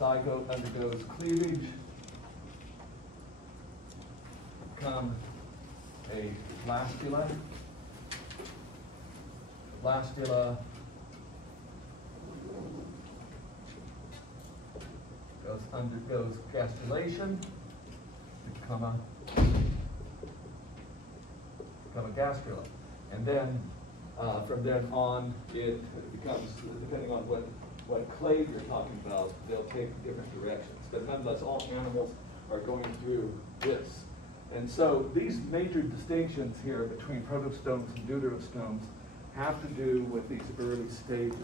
zygote undergoes cleavage, become a blastula. Blastula undergoes gastrulation, become a gastrula. And then from then on, it becomes, depending on what clade you're talking about, they'll take different directions. But nonetheless, all animals are going through this. And so these major distinctions here between protostomes and deuterostomes have to do with these early stages,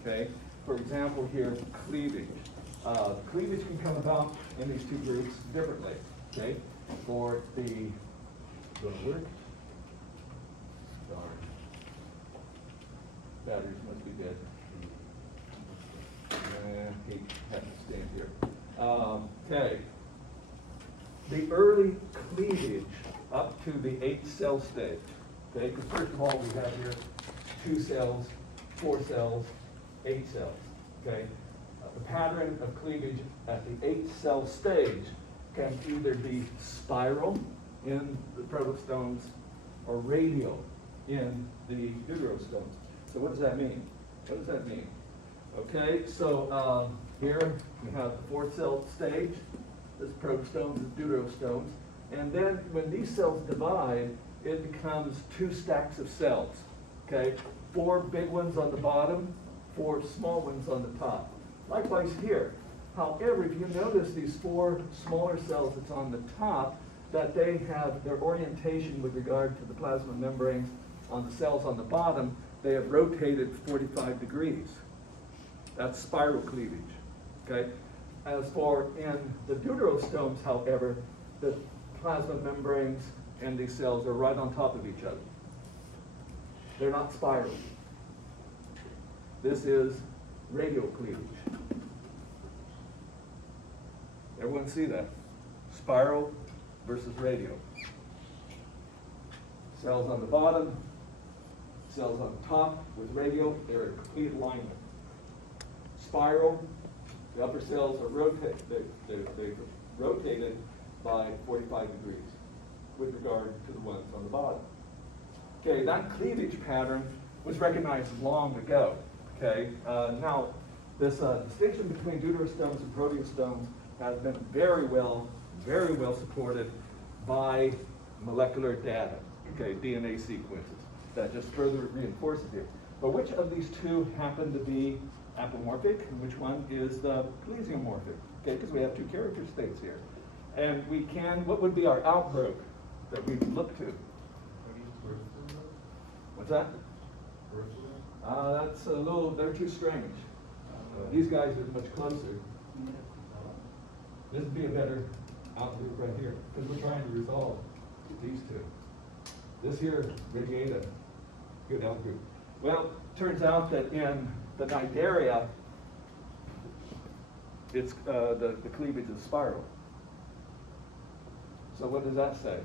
okay? For example here, cleavage. Cleavage can come about in these two groups differently, okay? For the, going to work? Darn. Batteries must be dead. He had to stand here. Okay. The early cleavage up to the 8-cell stage, okay? Because first of all, we have here 2 cells, 4 cells, 8 cells, okay? The pattern of cleavage at the 8-cell stage can either be spiral in the protostomes or radial in the deuterostomes. So what does that mean? What does that mean? Okay, so here we have the 4-cell stage. This protostomes and deuterostomes. And then when these cells divide, it becomes 2 stacks of cells. Okay, 4 big ones on the bottom, 4 small ones on the top. Likewise here. However, if you notice these 4 smaller cells that's on the top, that they have their orientation with regard to the plasma membranes on the cells on the bottom, they have rotated 45 degrees. That's spiral cleavage, okay? As for in the deuterostomes, however, the plasma membranes and these cells are right on top of each other. They're not spiral. This is radial cleavage. Everyone see that? Spiral versus radial. Cells on the bottom, cells on the top with radial, they're in complete alignment. Spiral, the upper cells are they're rotated by 45 degrees with regard to the ones on the bottom. Okay, that cleavage pattern was recognized long ago. Okay, now this distinction between deuterostomes and proteostomes has been very well supported by molecular data. Okay, DNA sequences that just further reinforces it. But which of these two happen to be apomorphic, and which one is the plesiomorphic? Okay, because we have 2 character states here. And we can, what would be our outgrowth that we would look to? What's that? That's a little, they're too strange. These guys are much closer. This would be a better outgroup right here, because we're trying to resolve these 2. This here, radiata, good outgroup. Well, turns out that in the Cnidaria, it's the cleavage is spiral. So what does that say?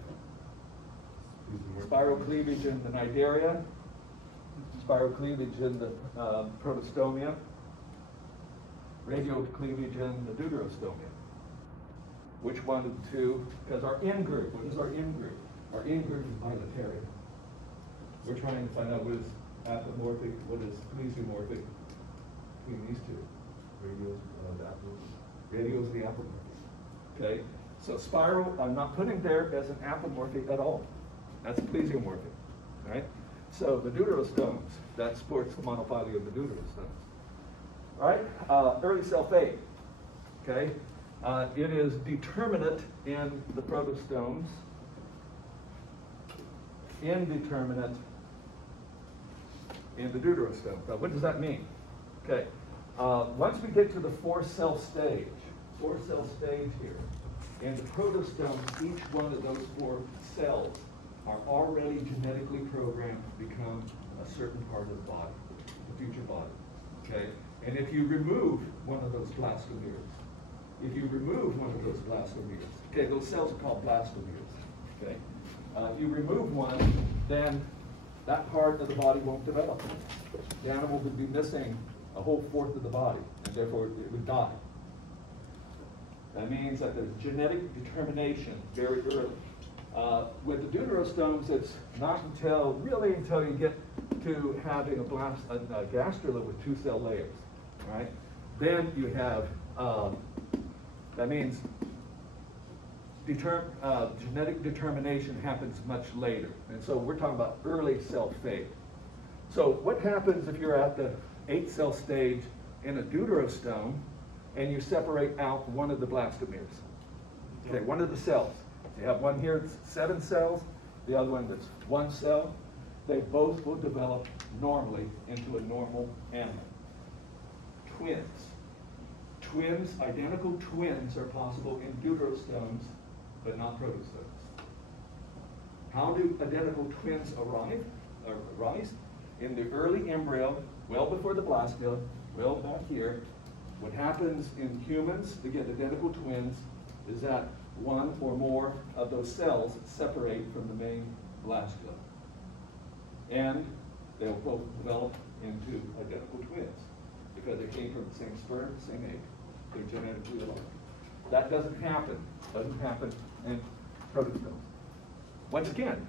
Spiral cleavage in the Cnidaria, spiral cleavage in the protostomia, radial cleavage in the deuterostomia. Which one of the 2? Because our in group, what is our in group? Our in group is bilateral. We're trying to find out what is apomorphic, what is plesiomorphic between these 2. Radial is the apomorphic. Okay, so spiral, I'm not putting there as an apomorphic at all. That's plesiomorphic, right? So the deuterostomes, that supports the monophyly of the deuterostomes. All right, early cell fate, okay? It is determinate in the protostomes, indeterminate in the deuterostome. Now, what does that mean? Okay, once we get to the 4-cell stage here, in the protostomes, each one of those 4 cells are already genetically programmed to become a certain part of the body, the future body, okay? And if you remove one of those blastomeres, okay, those cells are called blastomeres, okay? If you remove one, then that part of the body won't develop. The animal would be missing a whole 1/4 of the body, and therefore it would die. That means that there's genetic determination very early. With the deuterostomes, it's not until you get to having a gastrula with 2 cell layers, right? Then you have, that means genetic determination happens much later. And so we're talking about early cell fate. So what happens if you're at the 8 cell stage in a deuterostome and you separate out one of the blastomeres? Okay, one of the cells. You have one here that's 7 cells, the other one that's 1 cell. They both will develop normally into a normal animal. Twins, identical twins are possible in deuterostomes, but not protostomes. How do identical twins arise? In the early embryo, well before the blastula, well back here. What happens in humans to get identical twins is that one or more of those cells separate from the main blastula. And they'll both develop into identical twins because they came from the same sperm, same egg. They're genetically alike. That doesn't happen in protostomes. Once again,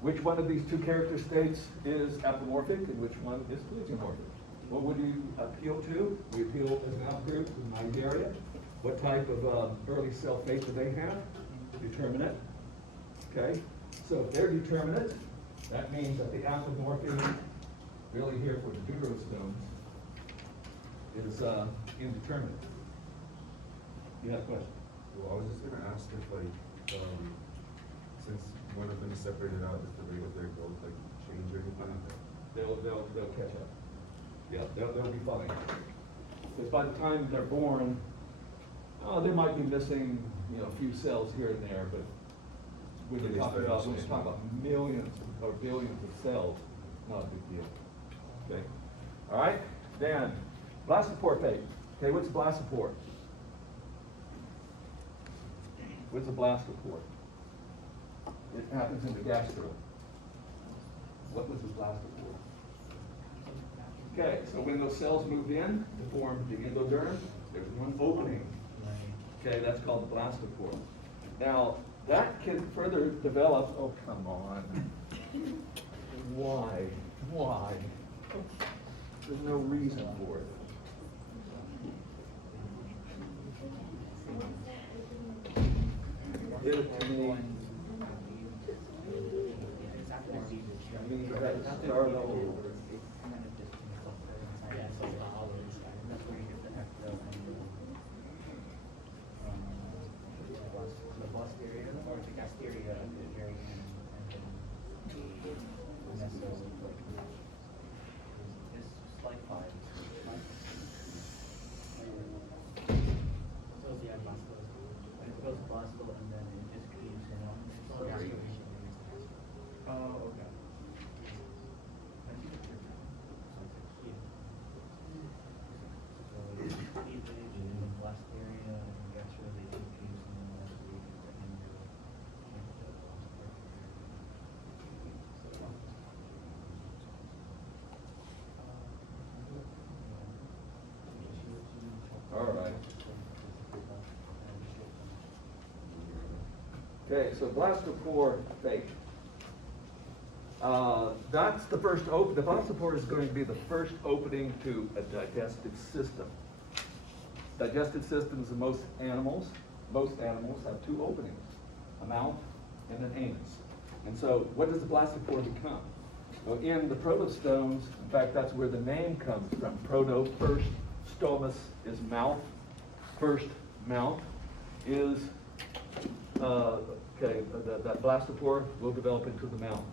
which one of these 2 character states is apomorphic and which one is plesiomorphic? What would you appeal to? We appeal as an outgroup to the Nidaria. What type of early cell fate do they have? Determinate. Okay, so if they're determinate, that means that the apomorphism, really here for the deuterostomes, is indeterminate. You have a question? Well, I was just gonna ask if since one of them is separated out, is the rate of their growth change or anything? They'll catch up. Yeah, they'll be fine. Because by the time they're born, they might be missing, a few cells here and there, but when you're talking about millions or billions of cells, not a big deal. Okay. All right. Then blastopore fate. Okay, what's a blastopore? What's a blastopore? It happens in the gastrula. What was the blastopore? Okay, so when those cells move in to form the endoderm, there's one opening. Okay, that's called the blastopore. Now, that can further develop, oh, come on. Why? There's no reason for it. Give it to me. Start over. All right. Okay, so blastopore fate. That's the first open. The blastopore is going to be the first opening to a digestive system. Digestive systems in most animals have 2 openings, a mouth and an anus. And so what does the blastopore become? Well, in the protostomes, in fact, that's where the name comes from. Proto, first, stomus is mouth. First mouth is, that blastopore will develop into the mouth.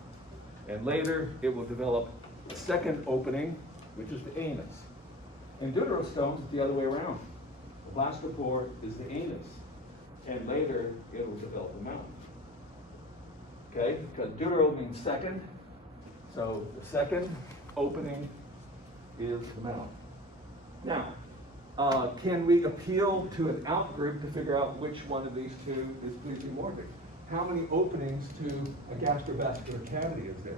And later, it will develop a second opening, which is the anus. In deuterostomes, it's the other way around. The blastopore is the anus, and later, it will develop the mouth. Okay, because deutero means second, so the second opening is the mouth. Now, can we appeal to an outgroup to figure out which one of these 2 is plesiomorphic? How many openings to a gastrovascular cavity is there?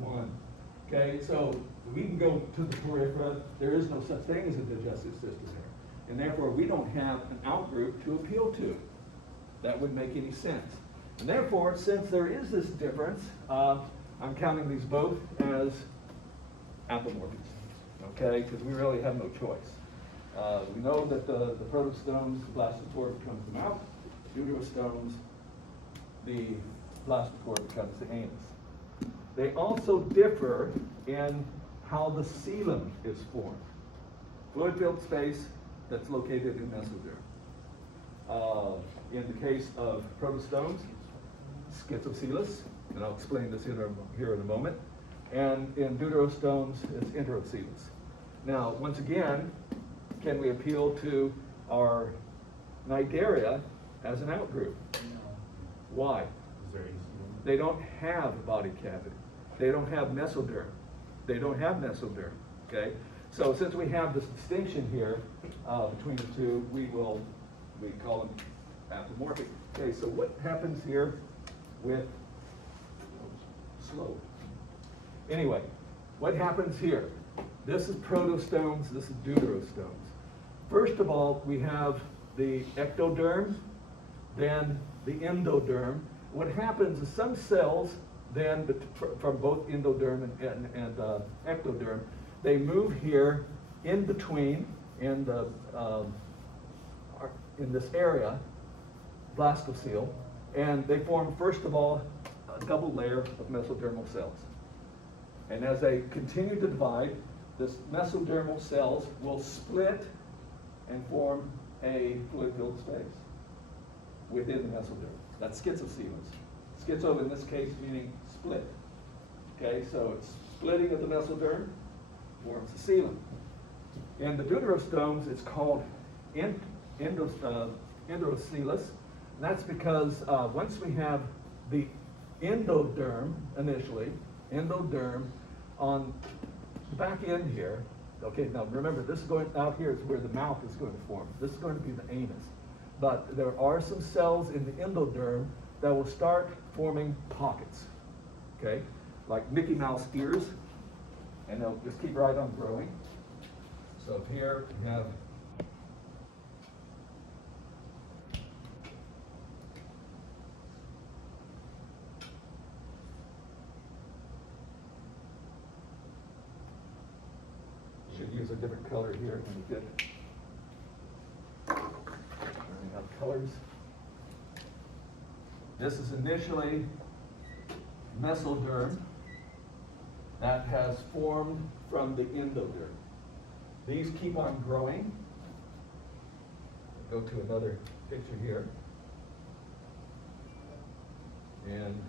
1. Okay, so we can go to the periphery. There is no such thing as a digestive system there. and therefore we don't have an outgroup to appeal to. That wouldn't make any sense. And therefore, since there is this difference, I'm counting these both as apomorphies, okay? Because we really have no choice. We know that the protostomes, the blastospore becomes the mouth, deuterostomes, the blastospore becomes the anus. They also differ in how the coelom is formed. Fluid-filled space that's located in mesoderm. In the case of protostomes, schizocoelous, and I'll explain this here in a moment. And in deuterostomes, it's enterocoelous. Now, once again, can we appeal to our cnidaria as an outgroup? Why? Is there any? They don't have a body cavity. They don't have mesoderm. They don't have mesoderm, okay? So since we have this distinction here between the two, we call them apomorphic. Okay, so what happens here with slope? Anyway, what happens here? This is protostomes, this is deuterostomes. First of all, we have the ectoderm, then the endoderm. What happens is some cells then, from both endoderm and ectoderm, they move here in between in this area, blastocele, and they form, first of all, a double layer of mesodermal cells. And as they continue to divide, this mesodermal cells will split and form a fluid-filled space within the mesoderm. That's schizocoelous. Schizo in this case meaning split. Okay, so it's splitting of the mesoderm forms the coelom. In the deuterostomes, it's called enterocoelous. And that's because once we have the endoderm initially, endoderm on the back end here. Okay, now remember, this is going out here is where the mouth is going to form. This is going to be the anus. But there are some cells in the endoderm that will start forming pockets, okay? Like Mickey Mouse ears, and they'll just keep right on growing. So here we have should use a different color here when we get learning how colors. This is initially mesoderm that has formed from the endoderm. These keep on growing. Go to another picture here. And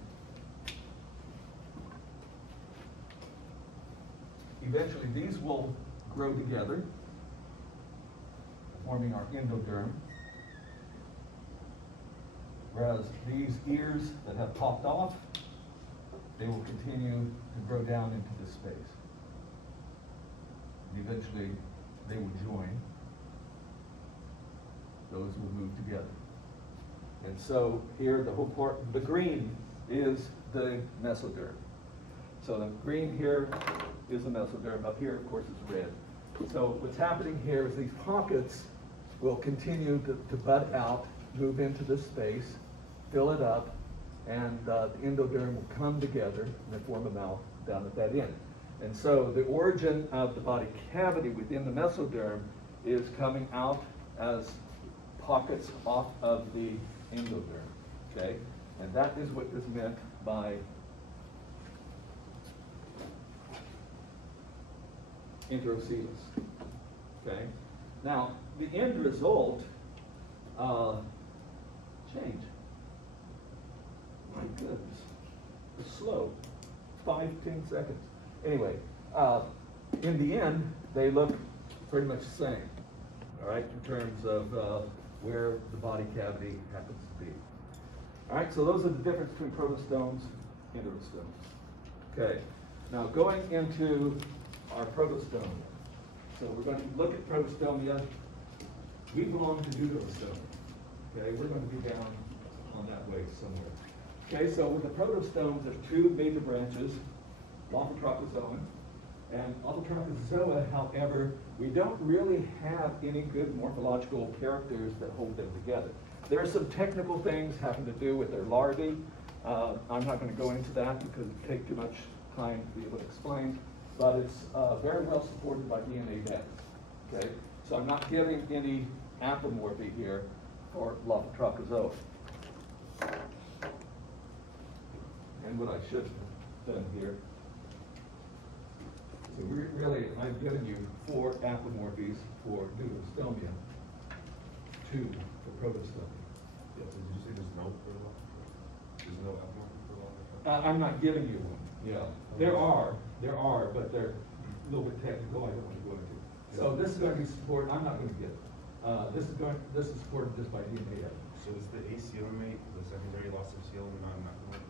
eventually these will grow together, forming our endoderm. Whereas these ears that have popped off, they will continue to grow down into this space. And eventually, they will join. Those will move together. And so here, the whole part, the green is the mesoderm. So the green here is the mesoderm. Up here, of course, is red. So what's happening here is these pockets will continue to bud out, move into this space, fill it up, and the endoderm will come together and then form a mouth down at that end. And so the origin of the body cavity within the mesoderm is coming out as pockets off of the endoderm, okay? And that is what is meant by enterocoelous, okay? Now, the end result, change. My goodness, it's slow, 5-10 seconds. Anyway, in the end, they look pretty much the same, all right, in terms of where the body cavity happens to be. All right, so those are the difference between protostomes and enterostomes. Okay, now going into our protostome. So we're going to look at protostomia. We belong to deuterostome. Okay, we're going to be down on that way somewhere. Okay, so with the protostomes, there's two major branches, Lophotrochozoan And Albatrochozoa, however, we don't really have any good morphological characters that hold them together. There are some technical things having to do with their larvae. I'm not going to go into that because it would take too much time to be able to explain, but it's very well supported by DNA data. Okay, so I'm not giving any apomorphy here for Albatrochozoa. And what I should have done here. So really, I've given you 4 apomorphies for Neutostomia, 2 for Protostomia. Yeah, so did you say there's no for law? There's no apomorphic for law? I'm not giving you one, yeah. There are, but they're a little bit technical, I don't want to go into. So this is going to be supported, I'm not going to get it. This is supported just by DNA evidence. So is the acoelomate, the secondary loss of coelom, not apomorphic?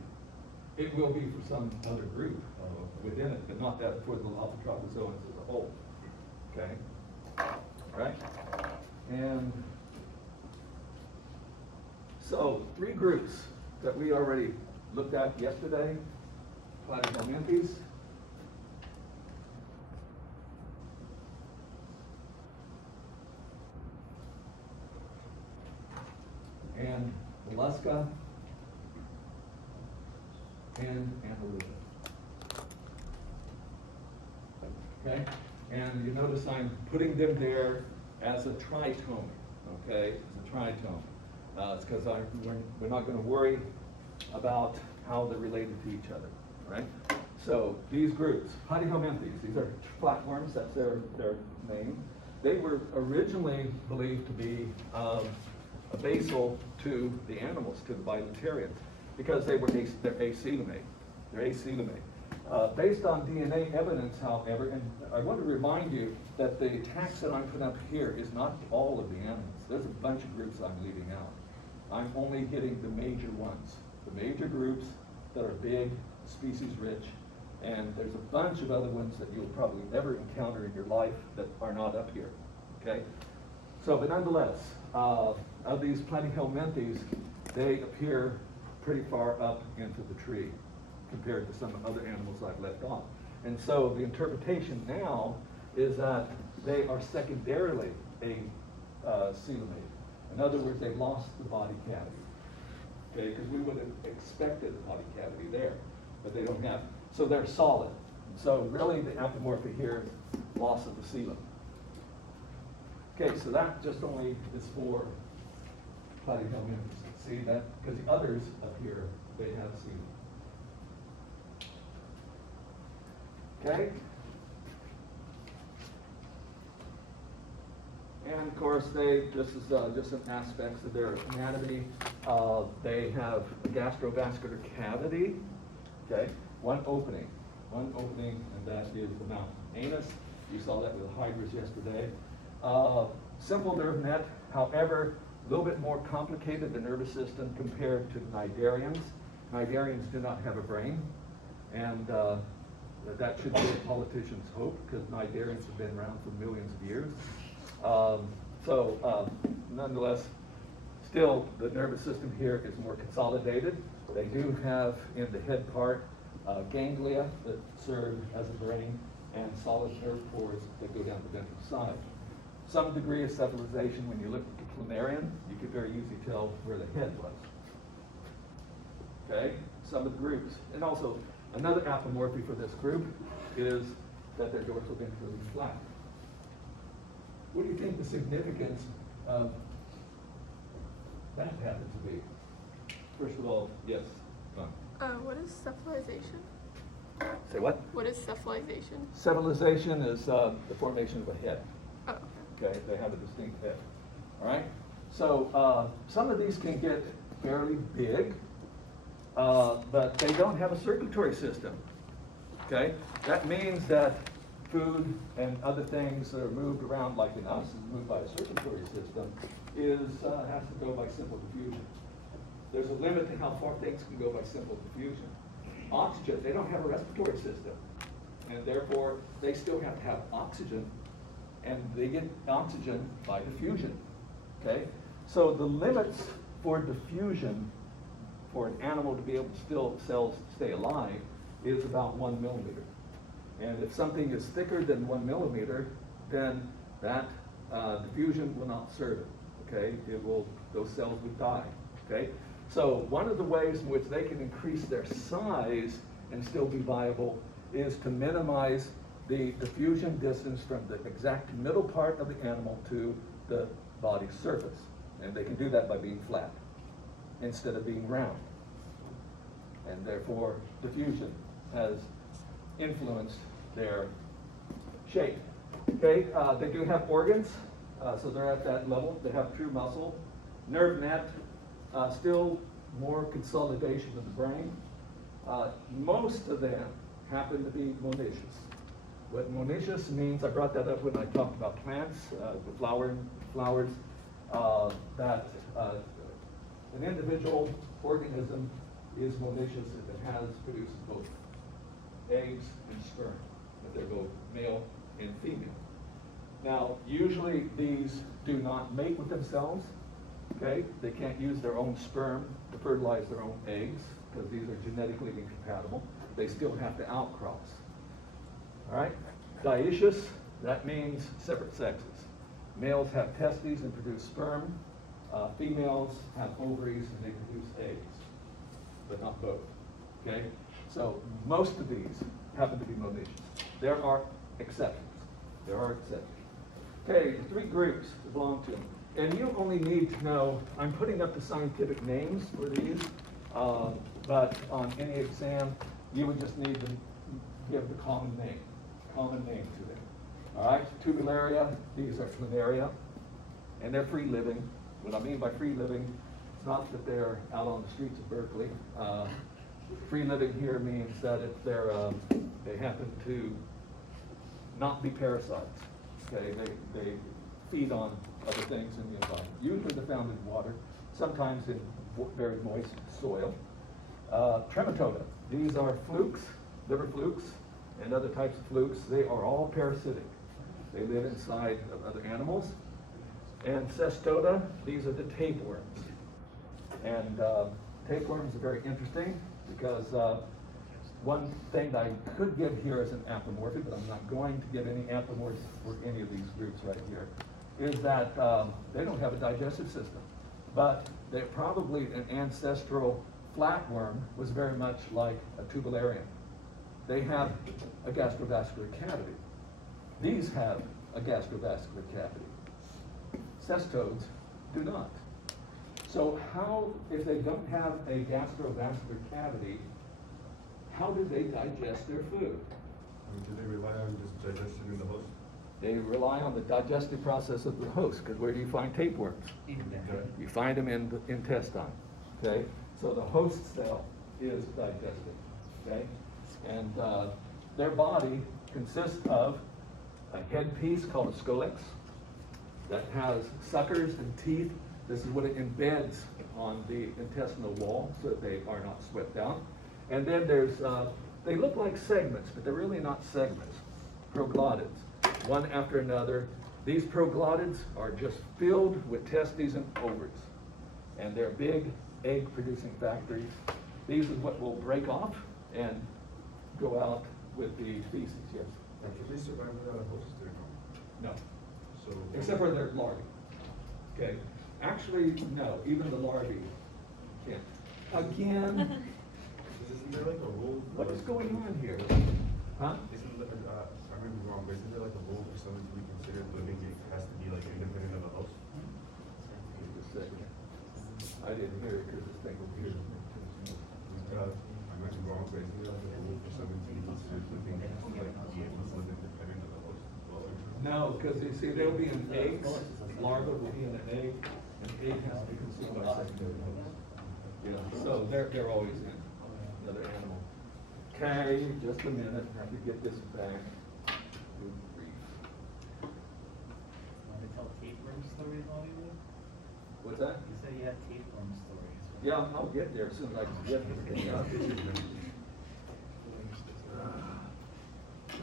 It will be for some other group Oh, okay. within it, but not that for the Albatrochozoans as a whole. Okay? All right? And so 3 groups that we already looked at yesterday, Platyhelminthes, and Mollusca, and Annelida. Okay? And you notice I'm putting them there as a tritome, okay? As a tritome. It's because we're not going to worry about how they're related to each other, right? So these groups, Platyhelminthes, these are flatworms, that's their name. They were originally believed to be a basal to the animals, to the Bilaterians, because they're acoelomate. They're acoelomate. Based on DNA evidence, however, and I want to remind you that the tax that I'm putting up here is not all of the animals. There's a bunch of groups I'm leaving out. I'm only hitting the major ones, the major groups that are big, species rich, and there's a bunch of other ones that you'll probably never encounter in your life that are not up here, okay? So, but nonetheless, of these Platyhelminthes, they appear pretty far up into the tree compared to some other animals I've left off. And so the interpretation now is that they are secondarily a coelomate. In other words, they lost the body cavity. Okay, because we would have expected a body cavity there, but they don't have. So they're solid. So really the apomorphy here is loss of the coelom. Okay, so that just only is for Platyhelminthes. See that? Because the others up here, they have coelom. Okay? And of course, this is just some aspects of their anatomy. They have a gastrovascular cavity, okay? One opening, and that is the mouth. Anus, you saw that with the hydras yesterday. Simple nerve net, however, a little bit more complicated, the nervous system compared to cnidarians. Cnidarians do not have a brain, and that should be a politician's hope, because cnidarians have been around for millions of years. Nonetheless, still the nervous system here is more consolidated. They do have in the head part ganglia that serve as a brain and solid nerve cores that go down the ventral side. Some degree of cephalization. When you look at the planarian, you could very easily tell where the head was. Okay, some of the groups. And also, another apomorphy for this group is that their dorsal ventral is flat. What do you think the significance of that happens to be? First of all, yes. What is cephalization? Say what? What is cephalization? Cephalization is the formation of a head. Oh, okay. Okay, they have a distinct head. All right? So some of these can get fairly big, but they don't have a circulatory system. Okay? That means that food and other things that are moved around, like in us, is moved by a circulatory system, has to go by simple diffusion. There's a limit to how far things can go by simple diffusion. Oxygen, they don't have a respiratory system, and therefore they still have to have oxygen, and they get oxygen by diffusion. Okay? So the limits for diffusion for an animal to be able to still cells stay alive is about 1 millimeter. And if something is thicker than 1 millimeter, then that diffusion will not serve it, okay? Those cells would die, okay? So one of the ways in which they can increase their size and still be viable is to minimize the diffusion distance from the exact middle part of the animal to the body's surface. And they can do that by being flat instead of being round. And therefore, diffusion has influenced their shape. Okay, they do have organs, so they're at that level. They have true muscle. Nerve net, still more consolidation of the brain. Most of them happen to be monoecious. What monoecious means, I brought that up when I talked about plants, the flowers, that an individual organism is monoecious if it produces both eggs and sperm, that they're both male and female. Now, usually these do not mate with themselves, okay? They can't use their own sperm to fertilize their own eggs, because these are genetically incompatible. They still have to outcross. All right? Dioecious, that means separate sexes. Males have testes and produce sperm. Females have ovaries and they produce eggs, but not both. Okay? So most of these happen to be monoecious. There are exceptions. Okay, the 3 groups belong to them. And you only need to know, I'm putting up the scientific names for these, but on any exam, you would just need to give the common name to them. All right, tubularia, these are planaria, and they're free living. What I mean by free living, it's not that they're out on the streets of Berkeley. Free living here means that if they happen to not be parasites. Okay, they feed on other things in the environment. Usually they're found in water, sometimes in very moist soil. Trematoda, these are flukes, liver flukes, and other types of flukes. They are all parasitic. They live inside of other animals. And Cestoda, these are the tapeworms. And tapeworms are very interesting because one thing that I could give here as an apomorphic, but I'm not going to give any apomorphs for any of these groups right here, is that they don't have a digestive system. But they're probably an ancestral flatworm was very much like a tubularian. They have a gastrovascular cavity. These have a gastrovascular cavity. Cestodes do not. So how, if they don't have a gastrovascular cavity, how do they digest their food? Do they rely on just digestion in the host? They rely on the digestive process of the host, because where do you find tapeworms? You find them in the intestine, okay? So the host cell is digesting, okay? And their body consists of a headpiece called a scolex that has suckers and teeth. This is what it embeds on the intestinal wall so that they are not swept out. And then there's, they look like segments, but they're really not segments. Proglottids, one after another. These proglottids are just filled with testes and ovaries. And they're big egg-producing factories. These is what will break off and go out with the feces, yes. And can they survive without a host or no? No, So except for their larvae. Okay, actually, no, even the larvae can't. Again, Isn't there like a rule? what is going on here? Huh? Isn't there, I may be wrong, but isn't there like a rule for something to be considered living, it has to be like independent of a host? Just a second. I didn't hear it because this thing over here. I might be wrong, but isn't there like a rule for something to be considered living, it has to like be able to live independent of the host? No, because you see, there'll be an egg, larva will be in an egg, and the egg has to be consumed by secondary host. Yeah, so they're always in another animal. Okay, just a minute, I have to get this back. Good grief. Want to tell tapeworm stories while we live? What's that? You said you had tapeworm stories. Yeah, I'll get there as soon as I can get this thing up.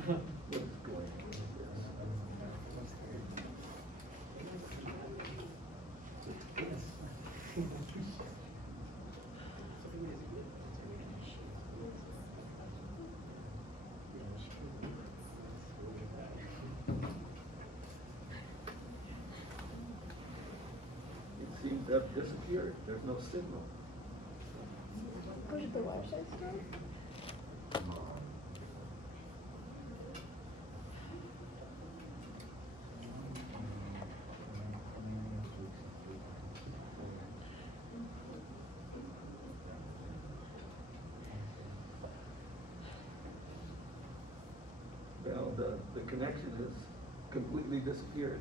What is going on with this? they've disappeared, there's no signal. Where did the Wi-Fi start? Well, the connection has completely disappeared.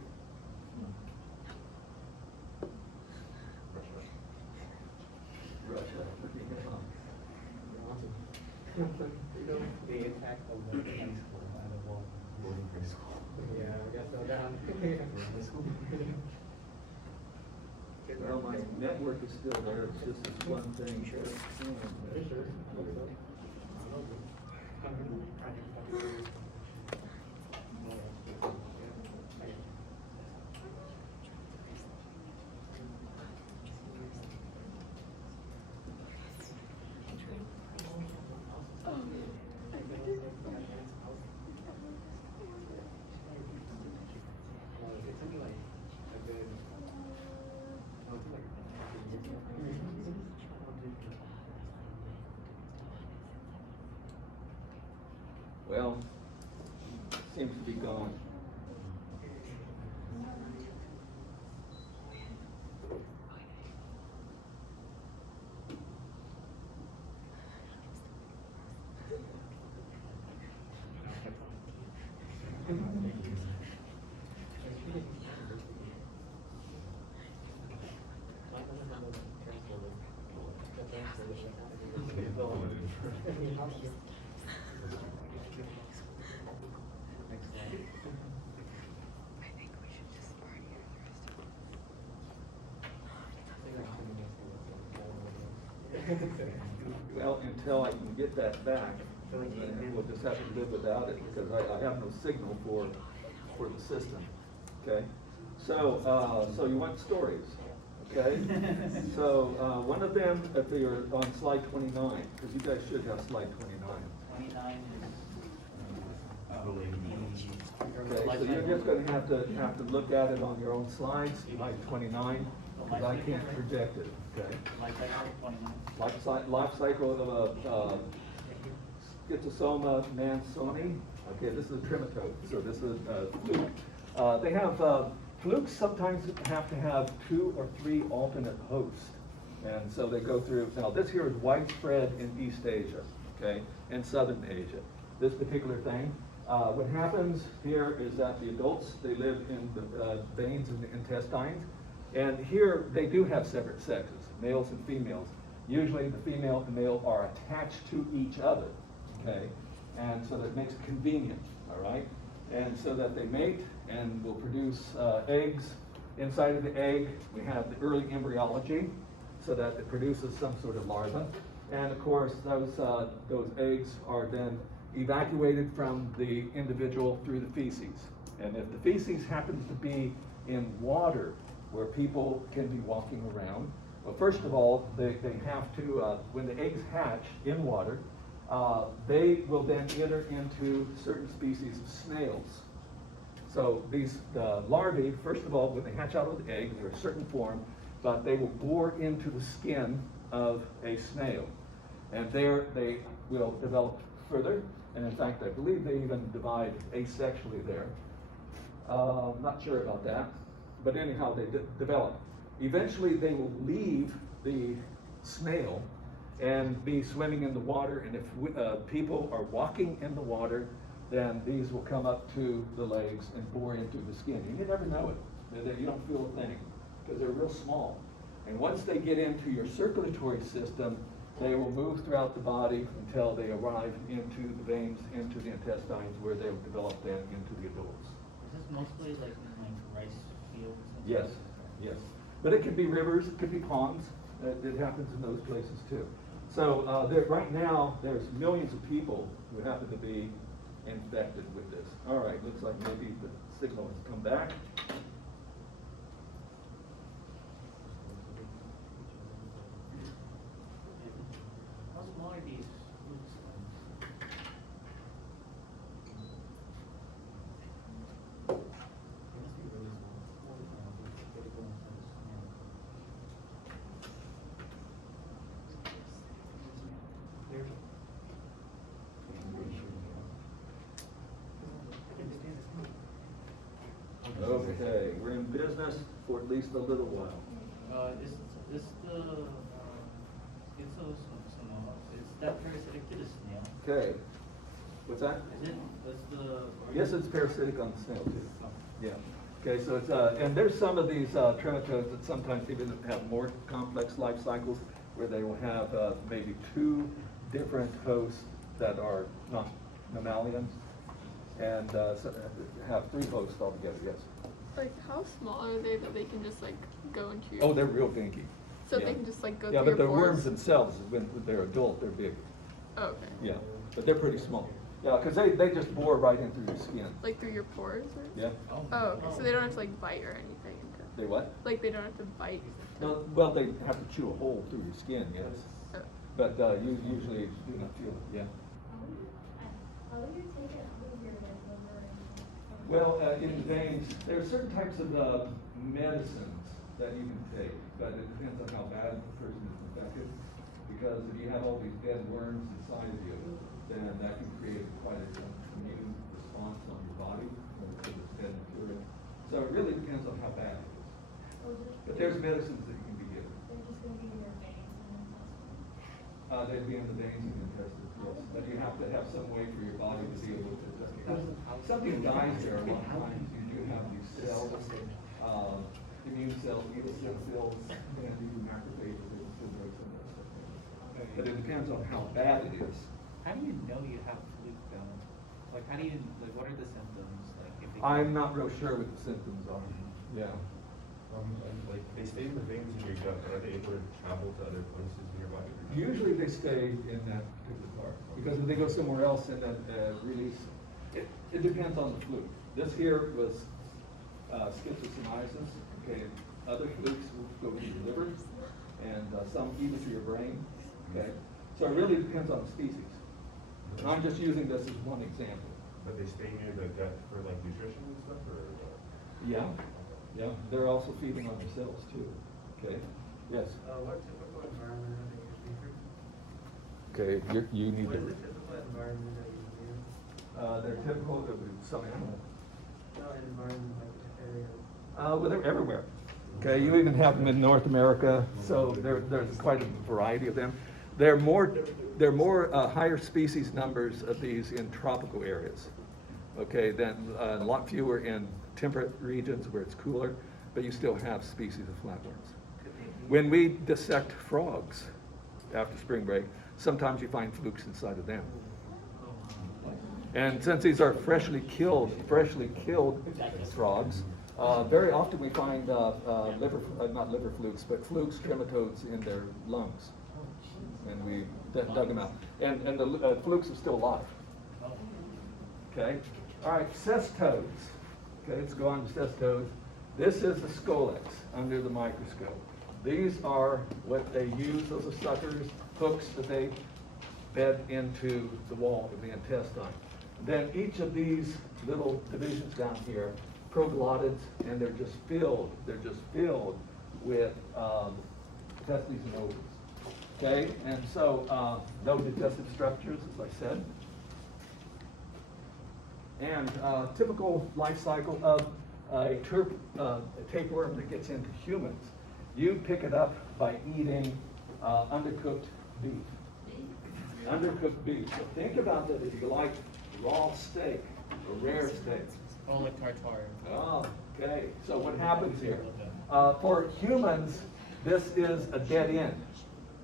Russia. They attacked the local high school by the wall. Yeah, we got fell down. Well, my network is still there, it's just this one thing. Well, seems to be gone. Well, until I can get that back, we'll just have to live without it, because I have no signal for the system, okay? So, so you want stories, okay? So, one of them, if you're on slide 29, because you guys should have slide 29. 29 Okay, so you're just gonna have to look at it on your own slides, slide 29, because I can't project it, okay? Life cycle 29. Life cycle of a Schistosoma mansoni. Okay, this is a trematode, so this is a fluke. They have, flukes sometimes have to have 2 or 3 alternate hosts. And so they go through, now this here is widespread in East Asia, okay, and Southern Asia. This particular thing, what happens here is that the adults, they live in the veins and the intestines. And here they do have separate sexes, males and females. Usually the female and male are attached to each other, okay? And so that makes it convenient, all right? And so that they mate and will produce eggs. Inside of the egg, we have the early embryology, so that it produces some sort of larva. And of course, those eggs are then evacuated from the individual through the feces. And if the feces happens to be in water, where people can be walking around. Well, first of all, they have to, when the eggs hatch in water, they will then enter into certain species of snails. So these larvae, first of all, when they hatch out of the egg, they're a certain form, but they will bore into the skin of a snail. And there they will develop further, and in fact, I believe they even divide asexually there. Not sure about that. But anyhow, they develop. Eventually, they will leave the snail and be swimming in the water. And if people are walking in the water, then these will come up to the legs and bore into the skin. And you never know it. You don't feel a thing because they're real small. And once they get into your circulatory system, they will move throughout the body until they arrive into the veins, into the intestines, where they will develop then into the adults. Is this mostly like rice fields? Yes, yes. But it could be rivers, it could be ponds. It happens in those places too. So right now, there's millions of people who happen to be infected with this. All right, looks like maybe the signal has come back. How small are these flukes? They must be really small. Okay, we're in business for at least a little while. Is the it's that parasitic to the snail? Okay, what's that? Is it? That's the. Yes, it's parasitic on the snail too. Oh. Yeah, okay, so it's, and there's some of these trematodes that sometimes even have more complex life cycles where they will have maybe 2 different hosts that are not mammalians and so have 3 hosts altogether, yes. Like, how small are they that they can just like go into your? Oh, they're real dinky. So Yeah. they can just like go Yeah, through but your the pores? worms themselves, when they're adult, they're big. Oh, okay. Yeah, but they're pretty small. Yeah, because they just bore right in through your skin. Like through your pores or? Yeah, Oh, okay. So they don't have to like bite or anything. they what? Like they don't have to bite. No, well, they have to chew a hole through your skin, yes. Oh. But you usually do not feel it, yeah. How do you take it out of your liver? Well, in the veins, there are certain types of medicines that you can take, but it depends on how bad the person is infected. Because if you have all these dead worms inside of you, then that can create quite an immune response on your body to this dead material. So it really depends on how bad it is. But there's medicines that you can be given. They're just gonna be in your veins and intestines. They'd be in the veins and intestines, yes. But you have to have some way for your body to deal with it. Because something dies there a lot of times, you do have these cells, immune cells, eosinophils, and even macrophages, they can still break some of that stuff down. But it depends on how bad it is. How do you know you have fluke though? Like, how do you, like, what are the symptoms? Like, if they I'm not real sure what the symptoms are, yeah. Like, they stay in the veins in your gut, but are they able to travel to other places in your body? Usually they stay in that particular part, because if they go somewhere else and then release, it depends on the fluke. This here was schistosomiasis, okay? Other flukes will go to your liver, and some even to your brain, okay? So it really depends on the species. And I'm just using this as one example. But they stay near the gut for like nutrition and stuff, or? Yeah, yeah, they're also feeding on themselves too, okay? Yes? What typical environment are they usually in? Okay, you need What is to, the typical environment that you usually in? they're typical of some animal. No, environment, like area. Well, they're everywhere. Okay, you even have them in North America, so there's quite a variety of them. There are more higher species numbers of these in tropical areas, okay, than a lot fewer in temperate regions where it's cooler, but you still have species of flatworms. When we dissect frogs after spring break, sometimes you find flukes inside of them. And since these are freshly killed frogs, very often we find not liver flukes, but flukes, trematodes in their lungs. And we dug them out. And the flukes are still alive. Okay? All right, cestodes. Okay, let's go on to cestodes. This is the scolex under the microscope. These are what they use, those are suckers, hooks that they bed into the wall of the intestine. Then each of these little divisions down here, proglottids, and they're just filled with testes and ovaries. Okay, and so no digestive structures, as I said. And typical life cycle of a tapeworm that gets into humans. You pick it up by eating undercooked beef. Undercooked beef. So think about that if you like raw steak, or rare steak. Oh, like tartare. Oh, okay. So what happens here? For humans, this is a dead end.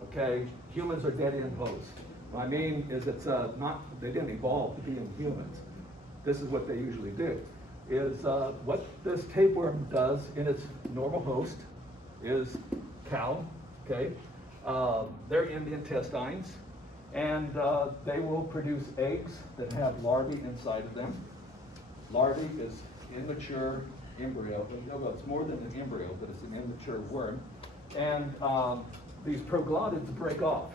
Okay, humans are dead end hosts. What I mean is it's they didn't evolve to be in humans. This is what they usually do. Is what this tapeworm does in its normal host is cow. Okay, they're in the intestines, and they will produce eggs that have larvae inside of them. Larvae is immature embryo. Well, it's more than an embryo, but it's an immature worm. And these proglottids break off,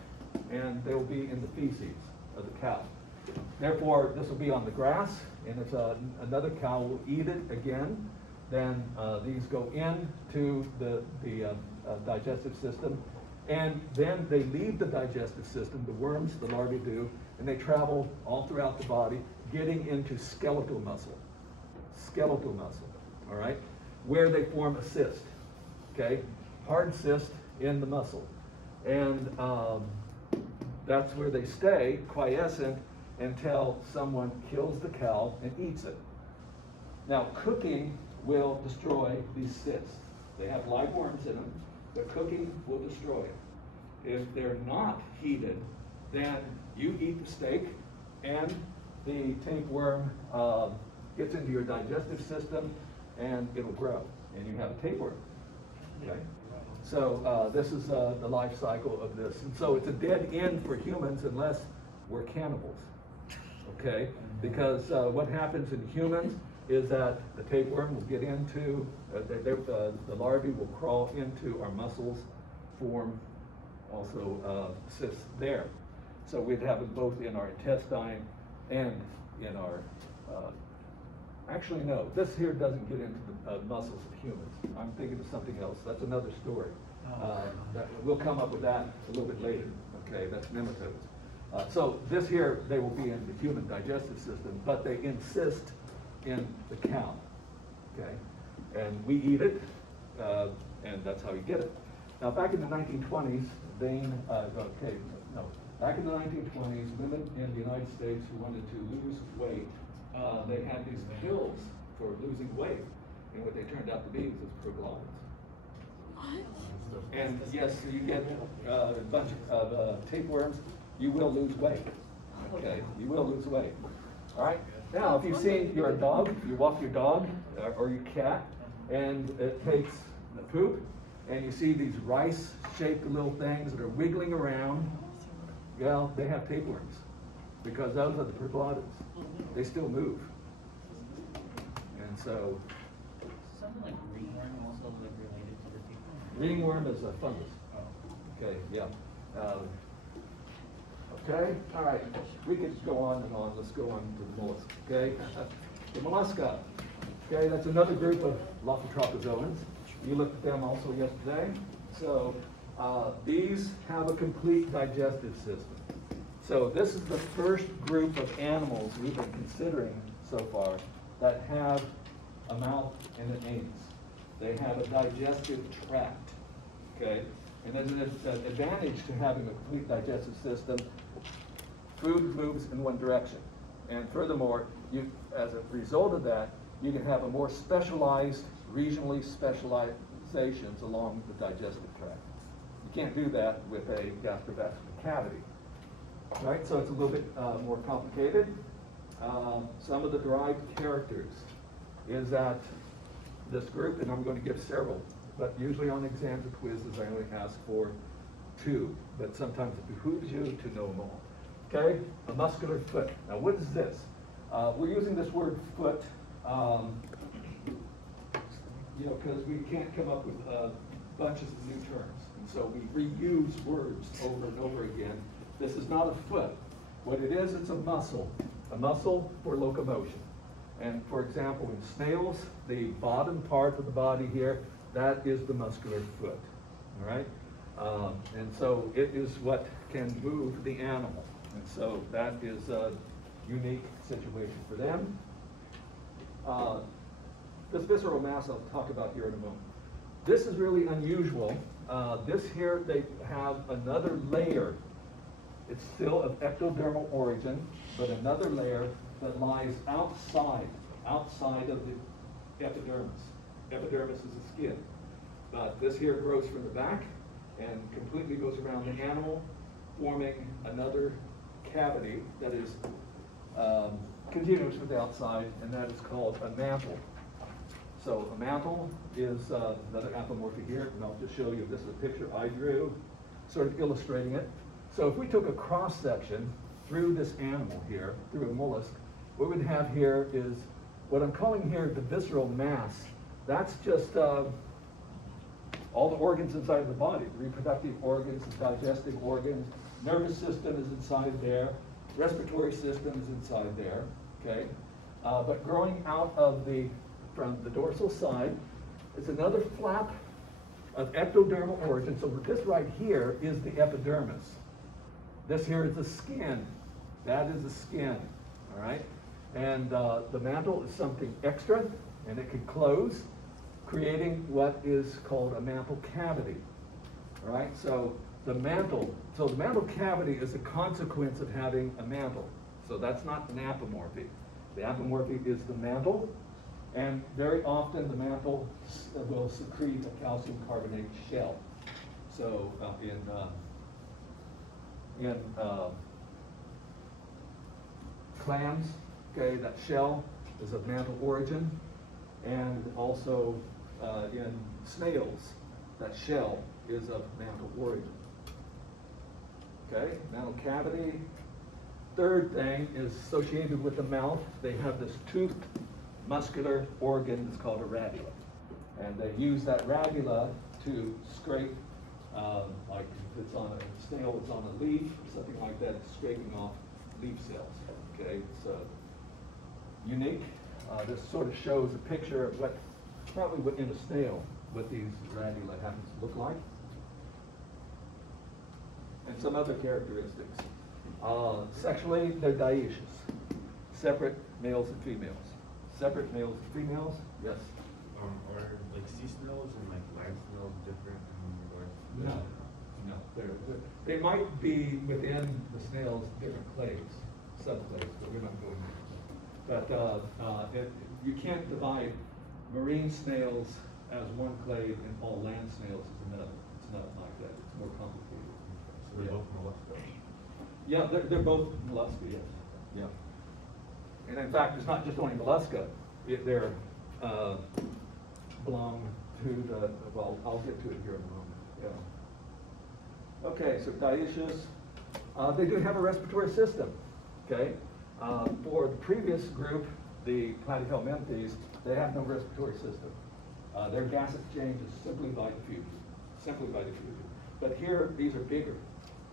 and they'll be in the feces of the cow. Therefore, this will be on the grass, and if another cow will eat it again, then these go into the digestive system, and then they leave the digestive system, the worms, the larvae do, and they travel all throughout the body, getting into skeletal muscle. Skeletal muscle. all right, where they form a cyst, okay? Hard cyst in the muscle. And that's where they stay quiescent until someone kills the cow and eats it. Now, cooking will destroy these cysts. They have live worms in them, but cooking will destroy it. If they're not heated, then you eat the steak and the tapeworm gets into your digestive system and it'll grow, and you have a tapeworm, okay? So this is the life cycle of this. And so it's a dead end for humans unless we're cannibals, okay? Because what happens in humans is that the tapeworm will get into, the larvae will crawl into our muscles, form also cysts there. So we'd have it both in our intestine and in our, actually no, this here doesn't get into the muscles of humans. I'm thinking of something else. That's another story. We'll come up with that a little bit later, okay? That's nematodes. So this here, they will be in the human digestive system, but they insist in the cow, okay? And we eat it, and that's how you get it. Now, back in the 1920s, back in the 1920s, women in the United States who wanted to lose weight, they had these pills for losing weight, and what they turned out to be was proglodids. And yes, you get a bunch of tapeworms, you will lose weight. Okay, you will lose weight. All right. Now, if you've seen your dog, you walk your dog or your cat, and it takes the poop, and you see these rice-shaped little things that are wiggling around. Well, they have tapeworms because those are the proglodids. They still move, and so. Something like ringworm also like related to the tapeworm. Ringworm is a fungus. Okay, yeah. Okay, all right. We could go on and on. Let's go on to the mollusk. Okay, the mollusca. Okay, that's another group of Lophotropozoans. You looked at them also yesterday. So these have a complete digestive system. So this is the first group of animals we've been considering so far that have a mouth and an anus. They have a digestive tract, okay? And there's an advantage to having a complete digestive system. Food moves in one direction. And furthermore, you, as a result of that, you can have a more specialized, regionally specializations along the digestive tract. You can't do that with a gastrovascular cavity. Right, so it's a little bit more complicated. Some of the derived characters is that this group, and I'm going to give several, but usually on exams and quizzes I only ask for 2, but sometimes it behooves you to know them all. Okay, a muscular foot. Now what is this? We're using this word foot, because we can't come up with bunches of new terms. And so we reuse words over and over again. This is not a foot. What it is, it's a muscle for locomotion. And for example, in snails, the bottom part of the body here, that is the muscular foot, all right? And so it is what can move the animal. And so that is a unique situation for them. This visceral mass I'll talk about here in a moment. This is really unusual. This here, they have another layer. It's still of ectodermal origin, but another layer that lies outside of the epidermis. Epidermis is the skin. But this here grows from the back and completely goes around the animal, forming another cavity that is continuous with the outside, and that is called a mantle. So a mantle is another apomorphy here, and I'll just show you, this is a picture I drew, sort of illustrating it. So if we took a cross section through this animal here, through a mollusk, what we'd have here is what I'm calling here the visceral mass. That's just all the organs inside the body, the reproductive organs, the digestive organs, nervous system is inside there, respiratory system is inside there, okay? But growing out of from the dorsal side, it's another flap of ectodermal origin. So this right here is the epidermis. This here is the skin. That is the skin, all right? And the mantle is something extra, and it can close, creating what is called a mantle cavity. All right, so the mantle cavity is a consequence of having a mantle. So that's not an apomorphy. The apomorphy is the mantle, and very often the mantle will secrete a calcium carbonate shell. So in clams, okay, that shell is of mantle origin, and also in snails, that shell is of mantle origin. Okay, mantle cavity. Third thing is associated with the mouth. They have this toothed muscular organ that's called a radula. And they use that radula to scrape, like if it's on a snail, it's on a leaf, something like that, it's scraping off leaf cells. Okay, it's unique. This sort of shows a picture of what, probably what in a snail, what these radula happens to look like. And some other characteristics. Sexually, they're dioecious. Separate males and females. Separate males and females, yes. Are like sea snails and like land snails different in regards to No. They might be within the snails different clades, subclades, but we're not going there. But you can't divide marine snails as one clade and all land snails as another. It's not like that. It's more complicated. So they're both mollusca? Yeah, they're both mollusca, yes. Yeah. And in fact, it's not just only mollusca. They're belong to the, well, I'll get to it here in a moment. Yeah. Okay, so dioecious. They do have a respiratory system. Okay. For the previous group, the platyhelminthes, they have no respiratory system. Their gas exchange is simply by diffusion. Simply by diffusion. But here, these are bigger.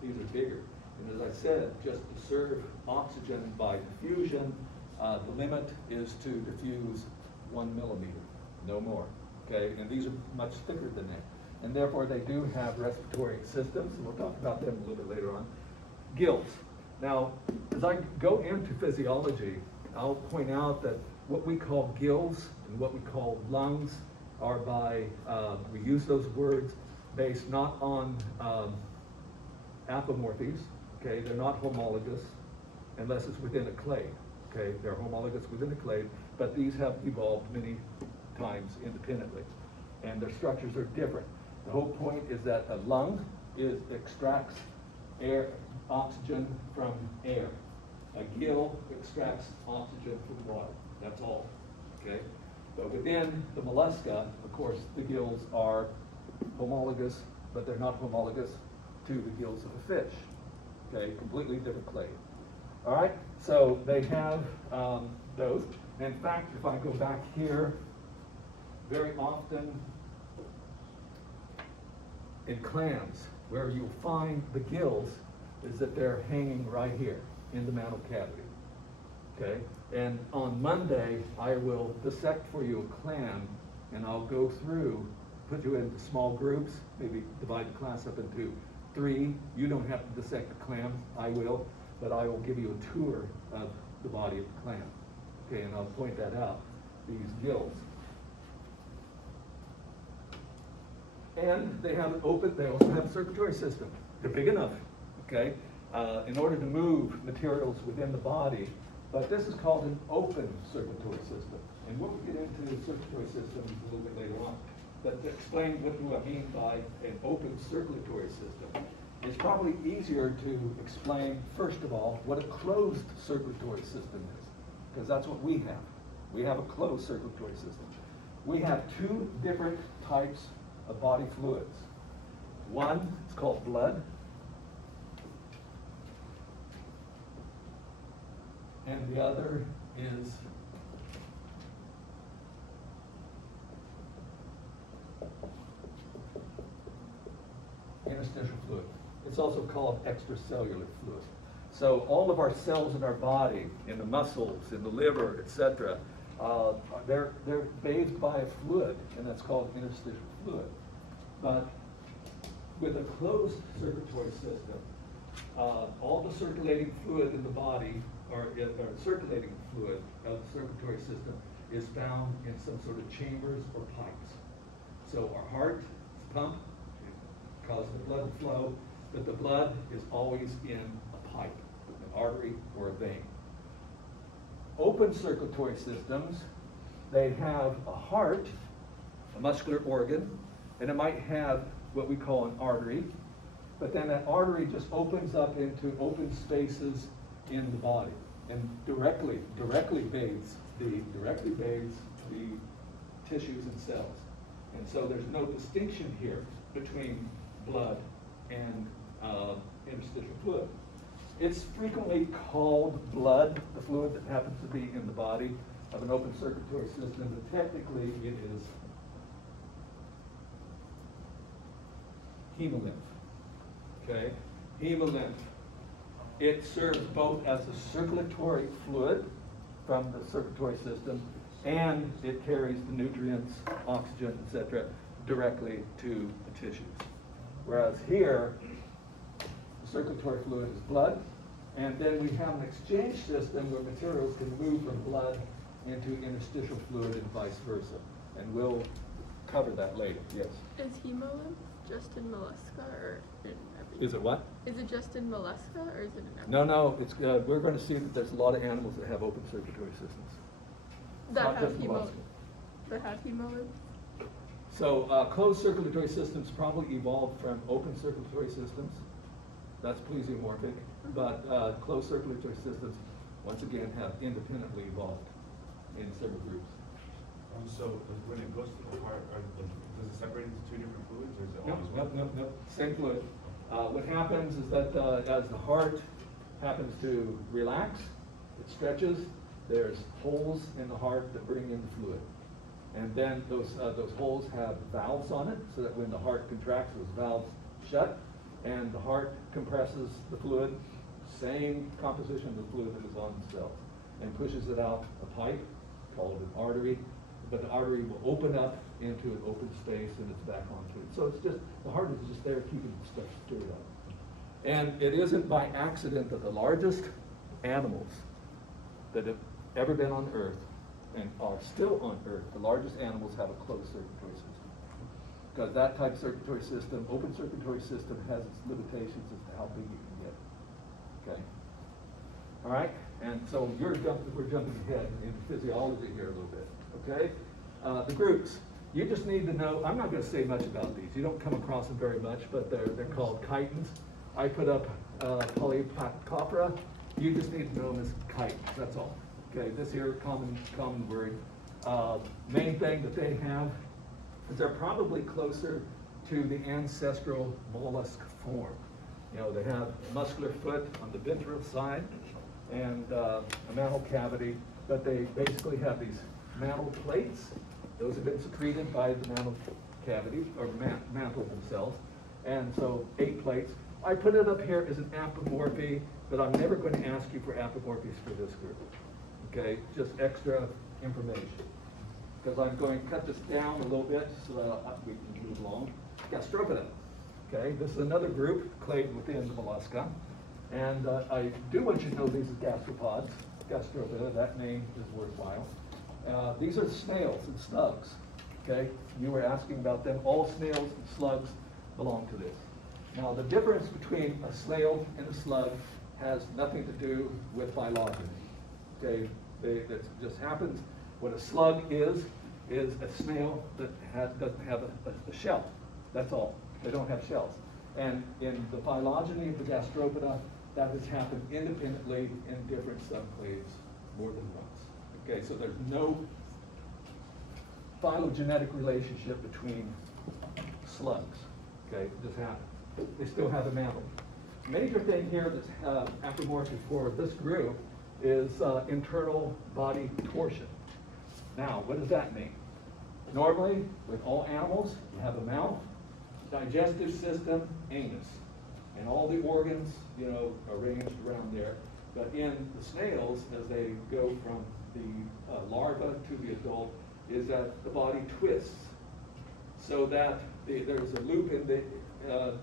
These are bigger. And as I said, just to serve oxygen by diffusion, the limit is to diffuse 1 millimeter, no more. Okay, and these are much thicker than that. And therefore, they do have respiratory systems, and we'll talk about them a little bit later on. Gills. Now, as I go into physiology, I'll point out that what we call gills and what we call lungs are by, we use those words based not on apomorphies, okay? They're not homologous unless it's within a clade, okay? They're homologous within a clade, but these have evolved many times independently, and their structures are different. The whole point is that a lung extracts air, oxygen from air. A gill extracts oxygen from water. That's all, okay? But within the mollusca, of course, the gills are homologous, but they're not homologous to the gills of a fish. Okay, completely different clade. All right, so they have those. In fact, if I go back here, very often in clams, where you'll find the gills is that they're hanging right here in the mantle cavity. Okay, and on Monday, I will dissect for you a clam, and I'll go through, put you into small groups, maybe divide the class up into 3. You don't have to dissect a clam, I will, but I will give you a tour of the body of the clam. Okay, and I'll point that out, these gills. And they also have a circulatory system. They're big enough, okay, in order to move materials within the body, but this is called an open circulatory system. And we'll get into circulatory systems a little bit later on. But to explain what do I mean by an open circulatory system, it's probably easier to explain, first of all, what a closed circulatory system is, because that's what we have. We have a closed circulatory system. We have 2 different types of body fluids. One is called blood, and the other is interstitial fluid. It's also called extracellular fluid. So all of our cells in our body, in the muscles, in the liver, etc., they're bathed by a fluid, and that's called interstitial fluid. But with a closed circulatory system, all the circulating fluid in the body or circulating fluid of the circulatory system is found in some sort of chambers or pipes. So our heart is pumped, it causes the blood to flow, but the blood is always in a pipe, an artery or a vein. Open circulatory systems, they have a heart, a muscular organ, and it might have what we call an artery, but then that artery just opens up into open spaces in the body and directly bathes the tissues and cells. And so there's no distinction here between blood and interstitial fluid. It's frequently called blood, the fluid that happens to be in the body of an open circulatory system, but technically it is hemolymph. Okay, hemolymph. It serves both as a circulatory fluid from the circulatory system, and it carries the nutrients, oxygen, etc., directly to the tissues. Whereas here, the circulatory fluid is blood, and then we have an exchange system where materials can move from blood into interstitial fluid and vice versa. And we'll cover that later, yes. Is hemolymph just in mollusca or in everything? Is it what? Is it just in mollusca or is it in everything? No, it's, we're going to see that there's a lot of animals that have open circulatory systems. That Not have just hemolymph. mollusca. That have hemolymph? So closed circulatory systems probably evolved from open circulatory systems. That's plesiomorphic, but closed circulatory systems, once again, have independently evolved in several groups. So when it goes to the heart, does it separate into two different fluids, or is it always one? No, same fluid. What happens is that as the heart happens to relax, it stretches, there's holes in the heart that bring in the fluid. And then those holes have valves on it, so that when the heart contracts, those valves shut, and the heart compresses the fluid, same composition of the fluid that is on the cells, and pushes it out a pipe called an artery, but the artery will open up into an open space and it's back onto it. So it's just, the heart is just there keeping the stuff stirred up. And it isn't by accident that the largest animals that have ever been on Earth and are still on Earth, the largest animals have a closed circulatory system. Because that type of circulatory system, open circulatory system, has its limitations as to how big you can get. Okay? All right? And so we're jumping ahead in physiology here a little bit. Okay? The groups. You just need to know, I'm not going to say much about these. You don't come across them very much, but they're called chitons. I put up Polycopra. You just need to know them as chitons. That's all. Okay, this here common word. Main thing that they have is they're probably closer to the ancestral mollusk form. You know, they have a muscular foot on the ventral side and a mantle cavity, but they basically have these mantle plates. Those have been secreted by the mantle cavity, or mantle themselves. And so 8 plates. I put it up here as an apomorphy, but I'm never going to ask you for apomorphies for this group. Okay, just extra information. Because I'm going to cut this down a little bit so that we can move along. Gastropoda. Okay, this is another group clade within the mollusca. And I do want you to know these are gastropods. Gastropoda, that name is worthwhile. These are snails and slugs. Okay, you were asking about them. All snails and slugs belong to this. Now, the difference between a snail and a slug has nothing to do with phylogeny. Okay, that just happens. What a slug is a snail that doesn't have a shell. That's all. They don't have shells. And in the phylogeny of the Gastropoda, that has happened independently in different subclades more than once. Okay, so there's no phylogenetic relationship between slugs. Okay, it just happened. They still have a mantle. Major thing here that's apomorphic for this group is internal body torsion. Now, what does that mean? Normally, with all animals, you have a mouth, digestive system, anus, and all the organs, you know, arranged around there. But in the snails, as they go from the larva to the adult, is that the body twists so that there's a loop in the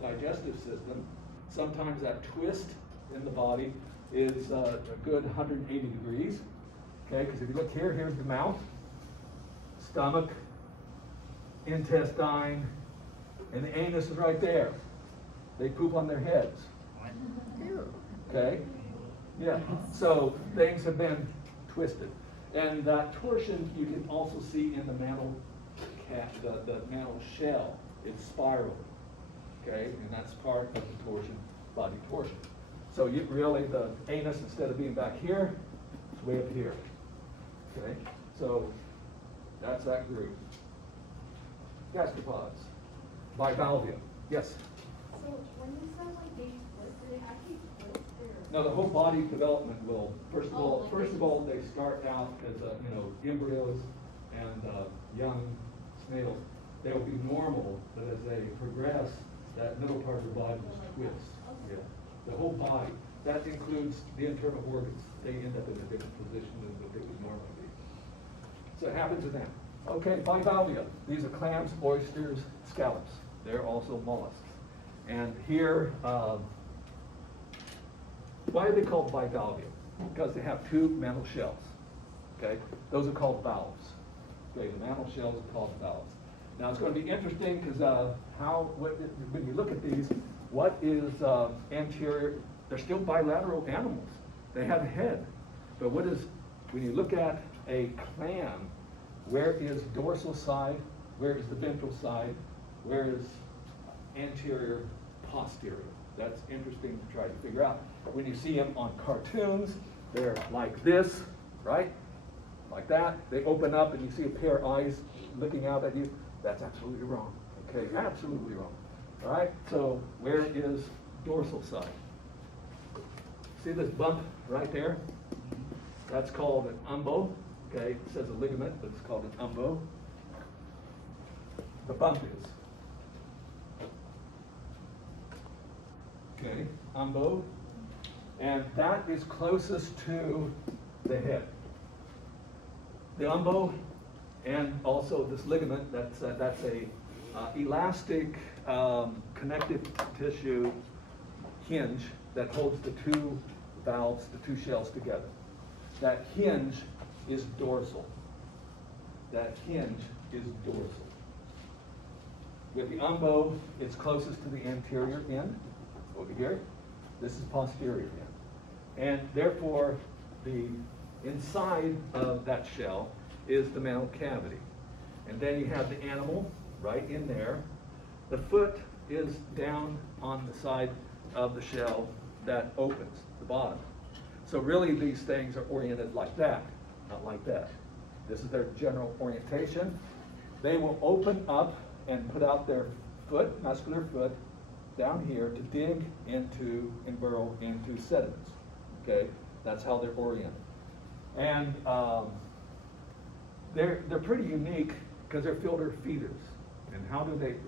digestive system. Sometimes that twist in the body is a good 180 degrees. Okay, because if you look here, here's the mouth, stomach, intestine, and the anus is right there. They poop on their heads. Ew. Okay? Yeah, so things have been twisted. And that torsion you can also see in the mantle the mantle shell. It's spiral. Okay? And that's part of the torsion, body torsion. So you really, the anus, instead of being back here, it's way up here. Okay? So that's that group. Gastropods. Bivalvia. Yes? So when you said like they twist, do they actually twist their? Now, the whole body development will, first of all, they start out as, embryos and young snails. They will be normal, but as they progress, that middle part of the body will twist. Yeah. The whole body, that includes the internal organs. They end up in a different position than what they would normally be. So it happens to them. Okay, bivalvia. These are clams, oysters, scallops. They're also mollusks. And here, why are they called bivalvia? Because they have two mantle shells. Okay, those are called valves. Okay, the mantle shells are called valves. Now it's going to be interesting because when you look at these, what is anterior? They're still bilateral animals. They have a head, but when you look at a clam, where is dorsal side? Where is the ventral side? Where is anterior, posterior? That's interesting to try to figure out. When you see them on cartoons, they're like this, right? Like that. They open up and you see a pair of eyes looking out at you. That's absolutely wrong. Okay, absolutely wrong. All right, so where is dorsal side? See this bump right there? That's called an umbo. Okay, it says a ligament, but it's called an umbo. The bump is. Okay, umbo. And that is closest to the head. The umbo and also this ligament, that's a elastic connective tissue hinge that holds the two valves, the two shells together. That hinge is dorsal. That hinge is dorsal. With the umbo, it's closest to the anterior end, over here. This is posterior end. And therefore, the inside of that shell is the mantle cavity. And then you have the animal right in there. The foot is down on the side of the shell that opens, the bottom. So really these things are oriented like that, not like that. This is their general orientation. They will open up and put out their foot, muscular foot, down here to dig into and burrow into sediments. Okay, that's how they're oriented. And they're pretty unique because they're filter feeders. And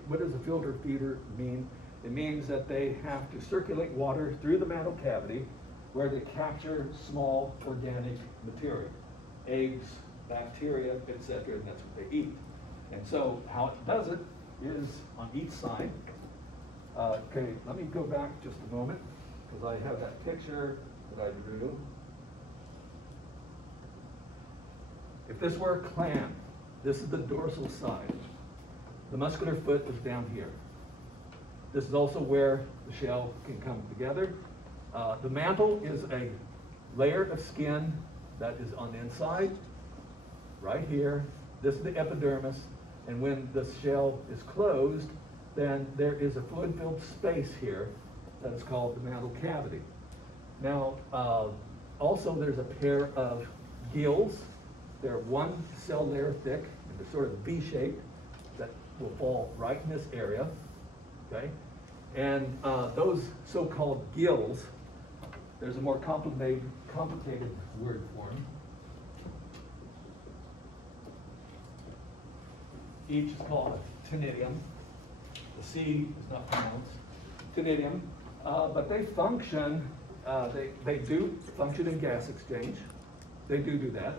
what does a filter feeder mean? It means that they have to circulate water through the mantle cavity where they capture small organic material, eggs, bacteria, etc., and that's what they eat. And so how it does it is on each side. Okay, let me go back just a moment because I have that picture that I drew. If this were a clam, this is the dorsal side. The muscular foot is down here. This is also where the shell can come together. The mantle is a layer of skin that is on the inside, right here. This is the epidermis, and when the shell is closed, then there is a fluid-filled space here that is called the mantle cavity. Now, also there's a pair of gills. They're one cell layer thick, and they're sort of V-shaped, that will fall right in this area, okay? And those so-called gills, there's a more complicated word for them. Each is called a ctenidium. The C is not pronounced. Ctenidium, but they function. They do function in gas exchange. They do that,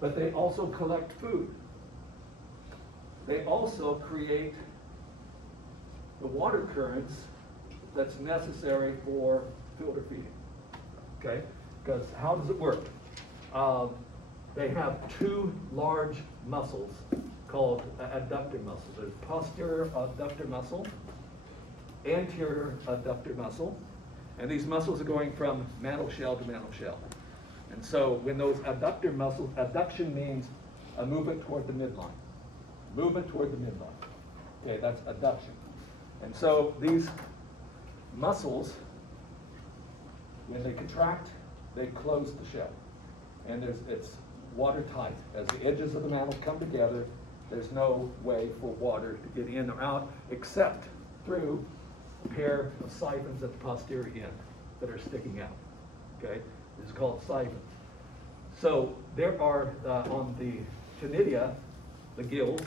but they also collect food. They also create the water currents that's necessary for filter feeding. Okay, because how does it work? They have two large muscles called adductor muscles. There's posterior adductor muscle, anterior adductor muscle, and these muscles are going from mantle shell to mantle shell. And so when those adductor muscles, adduction means a movement toward the midline. Movement toward the midline. Okay, that's adduction. And so these muscles, when they contract, they close the shell. And it's watertight. As the edges of the mantle come together, there's no way for water to get in or out except through a pair of siphons at the posterior end that are sticking out. Okay, this is called siphons. So there are on the conidia, the gills,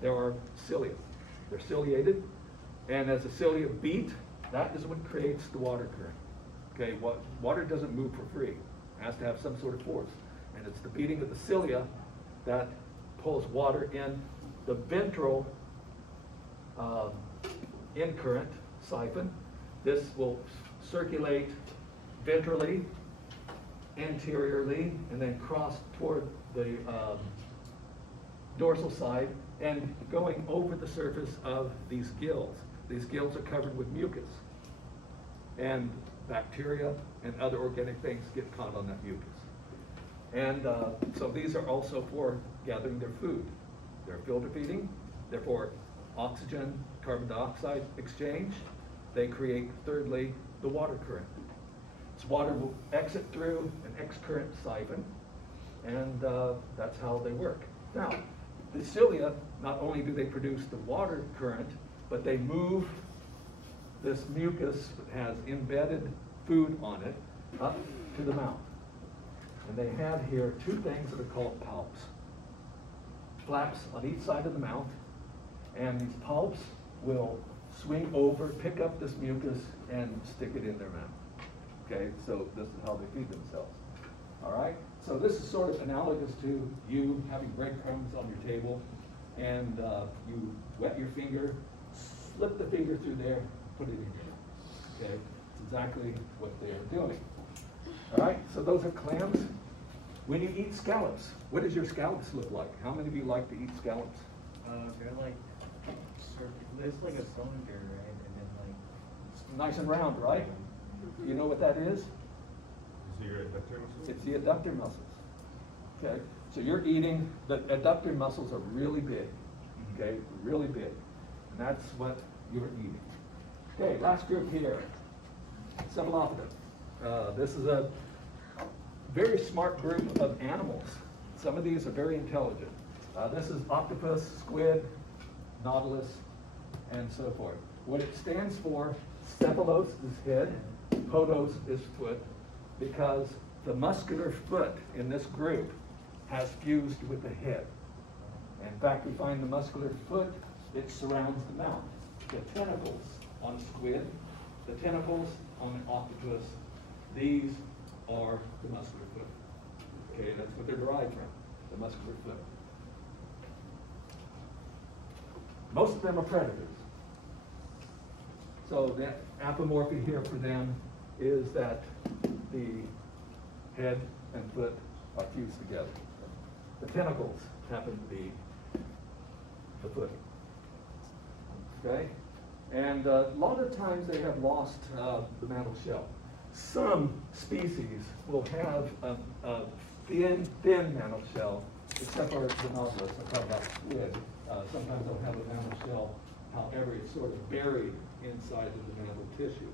there are cilia. They're ciliated, and as the cilia beat, that is what creates the water current. Okay, water doesn't move for free. It has to have some sort of force. And it's the beating of the cilia that pulls water in the ventral in current siphon. This will circulate ventrally, anteriorly, and then cross toward the dorsal side and going over the surface of these gills. These gills are covered with mucus. And bacteria and other organic things get caught on that mucus. And so these are also for gathering their food. They're filter feeding, they're for oxygen, carbon dioxide exchange. They create, thirdly, the water current. This water will exit through an X-current siphon, and that's how they work. Now, the cilia, not only do they produce the water current, but they move this mucus that has embedded food on it up to the mouth. And they have here two things that are called palps. Flaps on each side of the mouth, and these palps will swing over, pick up this mucus, and stick it in their mouth. Okay, so this is how they feed themselves. All right, so this is sort of analogous to you having breadcrumbs on your table, and you wet your finger, slip the finger through there, put it in your mouth. Okay, it's exactly what they are doing. All right, so those are clams. When you eat scallops, what does your scallops look like? How many of you like to eat scallops? They're like, it's like a cylinder, right? And then like. It's nice and round, right? You know what that is? So your adductor muscle? It's the adductor muscles. Okay, so you're eating, the adductor muscles are really big. Okay, really big. And that's what you're eating. Okay, last group here, Cephalopoda. This is a very smart group of animals. Some of these are very intelligent. This is octopus, squid, nautilus, and so forth. What it stands for, cephalos is head, podos is foot, because the muscular foot in this group has fused with the head. In fact, we find the muscular foot, it surrounds the mouth. The tentacles on squid, the tentacles on an octopus, these are the muscular foot. Okay, that's what they're derived from, the muscular foot. Most of them are predators. So the apomorphy here for them is that the head and foot are fused together. The tentacles happen to be the foot. Okay? And a lot of times they have lost the mantle shell. Some species will have a thin mantle shell, except for the nautilus. I'm talking about squid. Sometimes they'll have a mantle shell, however, it's sort of buried inside of the mantle tissue.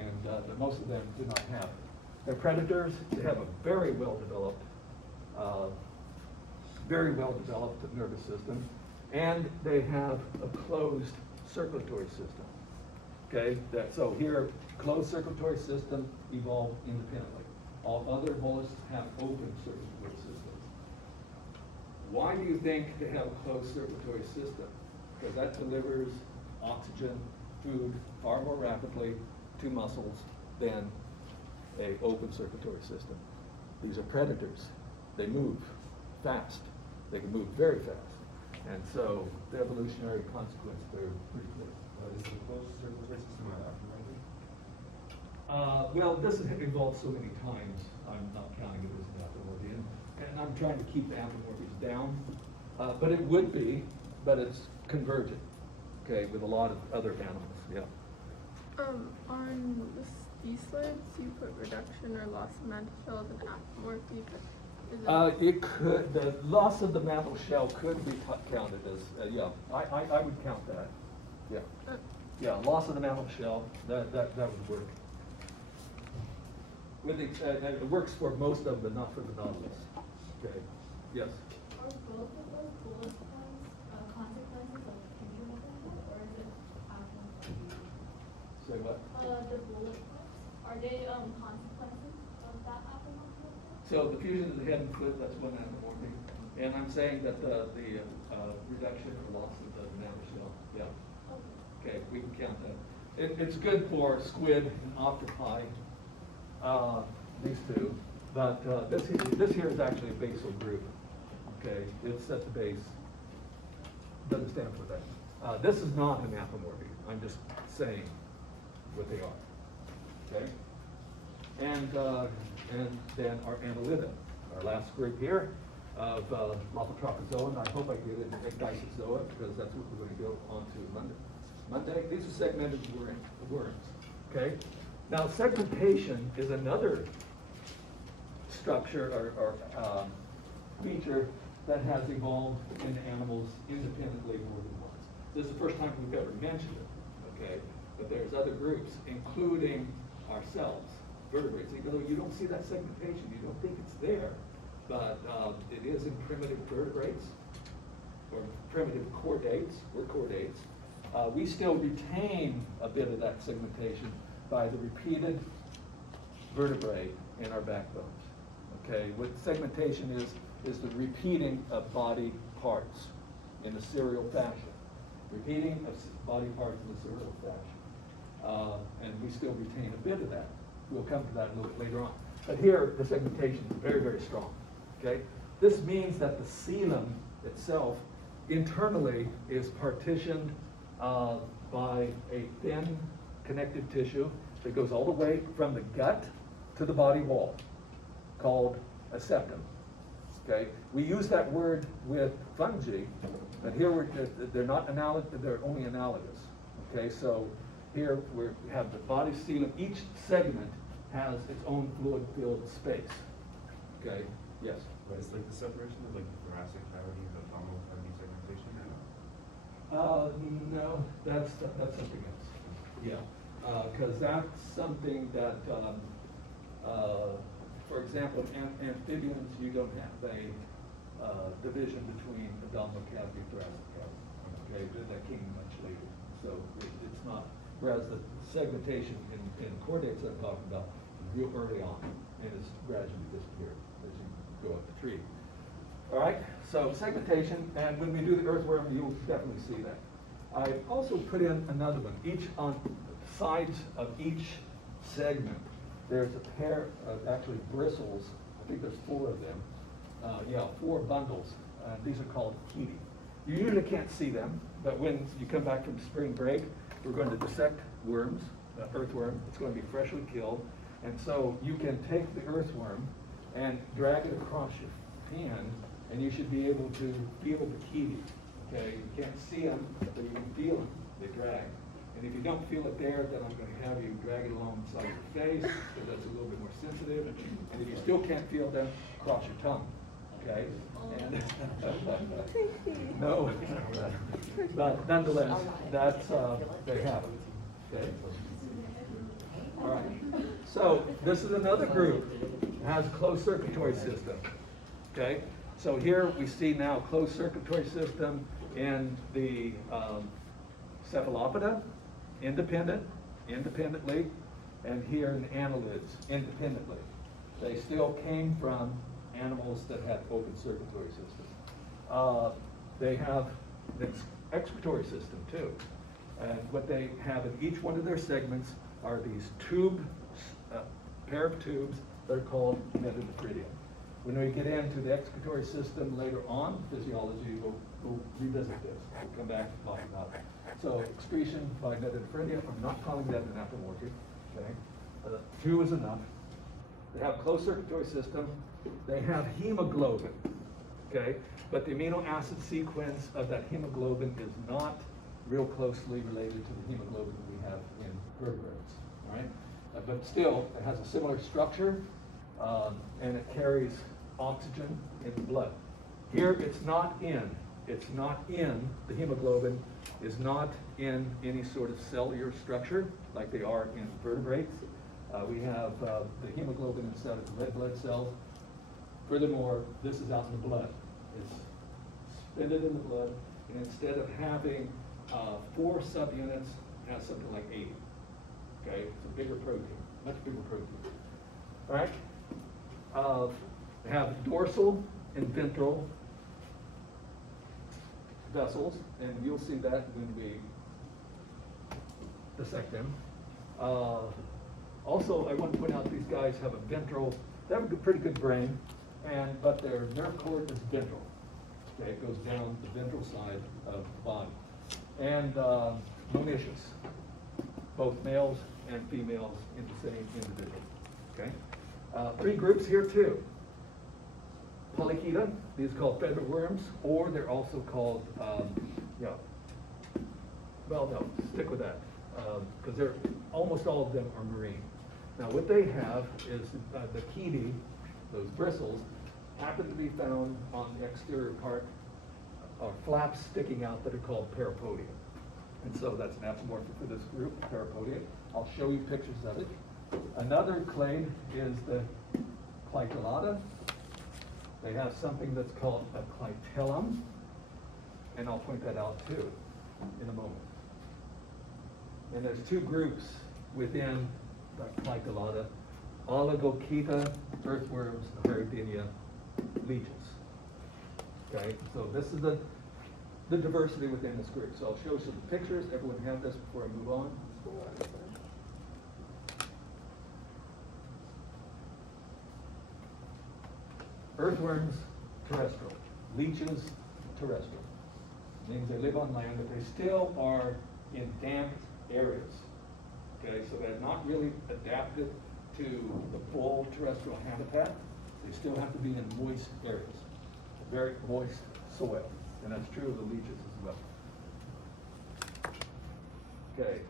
And but most of them do not have it. They're predators. They have a very well developed nervous system, and they have a closed circulatory system. Okay, so here, closed circulatory system evolved independently. All other mollusks have open circulatory systems. Why do you think they have a closed circulatory system? Because that delivers oxygen, food far more rapidly to muscles than an open circulatory system. These are predators. They move fast. They can move very fast. And so the evolutionary consequence, they're pretty clear. Is the closed circulatory system Well, this has evolved so many times, I'm not counting it as an apomorphian, and I'm trying to keep the apomorphies down. But it would be, but it's convergent, okay, with a lot of other animals, yeah. On these slides, you put reduction or loss of mantle shell as an apomorphy, but is it? It could, the loss of the mantle shell could be counted as, yeah, I would count that, yeah. Yeah, loss of the mantle shell, that would work. With the, it works for most of them, but not for the nautilus. Okay, yes. Are both of those bullet points, consequences of fusion movement, or is it apomorphy? Say what? The bullet points, are they, consequences of that apomorphy? So the fusion of the head and foot, that's one apomorphy. And I'm saying that the reduction or loss of the mantle shell, yeah. Okay, we can count that. It's good for squid and octopi, these two, but this here is actually a basal group. Okay, it's at the base. Doesn't stand for that. This is not an apomorphy. I'm just saying what they are. Okay, and then our annelida, our last group here of Lophotrochozoa, and I hope I get it Ecdysozoa because that's what we're going to go on to Monday. These are segmented worms. Okay. Now segmentation is another structure or feature that has evolved in animals independently more than once. This is the first time we've ever mentioned it. Okay. But there's other groups, including ourselves, vertebrates. Even though you don't see that segmentation, you don't think it's there, but it is in primitive vertebrates or primitive chordates. We're chordates. We still retain a bit of that segmentation by the repeated vertebrae in our backbones. Okay, what segmentation is the repeating of body parts in a serial fashion. Repeating of body parts in a serial fashion. And we still retain a bit of that. We'll come to that a little bit later on. But here, the segmentation is very, very strong. Okay, this means that the coelom itself internally is partitioned by a thin connective tissue that goes all the way from the gut to the body wall, called a septum. Okay, we use that word with fungi, but here they're not analogous; they're only analogous. Okay, so here we have the body coelom. Each segment has its own fluid-filled space. Okay, yes. But it's like the separation of like the thoracic cavity and the abdominal cavity segmentation, or no? No, that's something else. Yeah, because that's something that, for example, in amphibians, you don't have a division between abdominal cavity and thoracic cavity. Okay, that came much later, so it's not. Whereas the segmentation in chordates I'm talking about real early on, and it's gradually disappeared as you go up the tree. All right, so segmentation, and when we do the earthworm, you'll definitely see that. I also put in another one. Each on sides of each segment, there's a pair of actually bristles. I think there's 4 of them. 4 bundles. These are called chetae. You usually can't see them, but when you come back from spring break, we're going to dissect worms, earthworm. It's going to be freshly killed, and so you can take the earthworm and drag it across your pan, and you should be able to feel the chetae. Okay, you can't see them, but you can feel them. They drag. And if you don't feel it there, then I'm going to have you drag it along the side of your face, because that's a little bit more sensitive. And if you still can't feel them, cross your tongue. Okay? And no. But nonetheless, that's they have it. Okay? All right. So this is another group that has a closed circulatory system. Okay? So here we see now a closed circulatory system in the cephalopoda, independently, and here in annelids, independently. They still came from animals that had open circulatory system. They have an excretory system too. And what they have in each one of their segments are these pair of tubes that are called metanephridia. When we get into the excretory system later on, physiology, we'll revisit this. We'll come back and talk about it. So excretion by metanephridia, I'm not calling that an apomorphic, okay? 2 is enough. They have closed circulatory system. They have hemoglobin, okay? But the amino acid sequence of that hemoglobin is not real closely related to the hemoglobin that we have in vertebrates, all right? But still, it has a similar structure, and it carries oxygen in the blood. Here, it's not in, the hemoglobin is not in any sort of cellular structure like they are in vertebrates. We have the hemoglobin instead of the red blood cells. Furthermore, this is out in the blood. It's suspended in the blood, and instead of having 4 subunits, it has something like 8. Okay, it's a bigger protein, much bigger protein. All right. They have dorsal and ventral vessels, and you'll see that when we dissect them. Also, I want to point out these guys have a ventral, they have a pretty good brain, but their nerve cord is ventral. Okay, it goes down the ventral side of the body. And monoecious, both males and females in the same individual. Okay, 3 groups here too. Polychaeta, these are called feather worms, or they're also called, well, no, stick with that, because they're almost all of them are marine. Now, what they have is the chaetae, those bristles, happen to be found on the exterior part, or flaps sticking out that are called parapodia. And so that's an apomorphic for this group, parapodia. I'll show you pictures of it. Another clade is the Clitellata. They have something that's called a clitellum, and I'll point that out too in a moment. And there's 2 groups within the Clitellata: Oligochaeta, earthworms, and Hyridinia, leeches. Okay, so this is the diversity within this group. So I'll show you some pictures. Everyone have this before I move on. Earthworms, terrestrial. Leeches, terrestrial. Means they live on land, but they still are in damp areas. Okay, so they're not really adapted to the full terrestrial habitat. They still have to be in moist areas, very moist soil. And that's true of the leeches as well. Okay,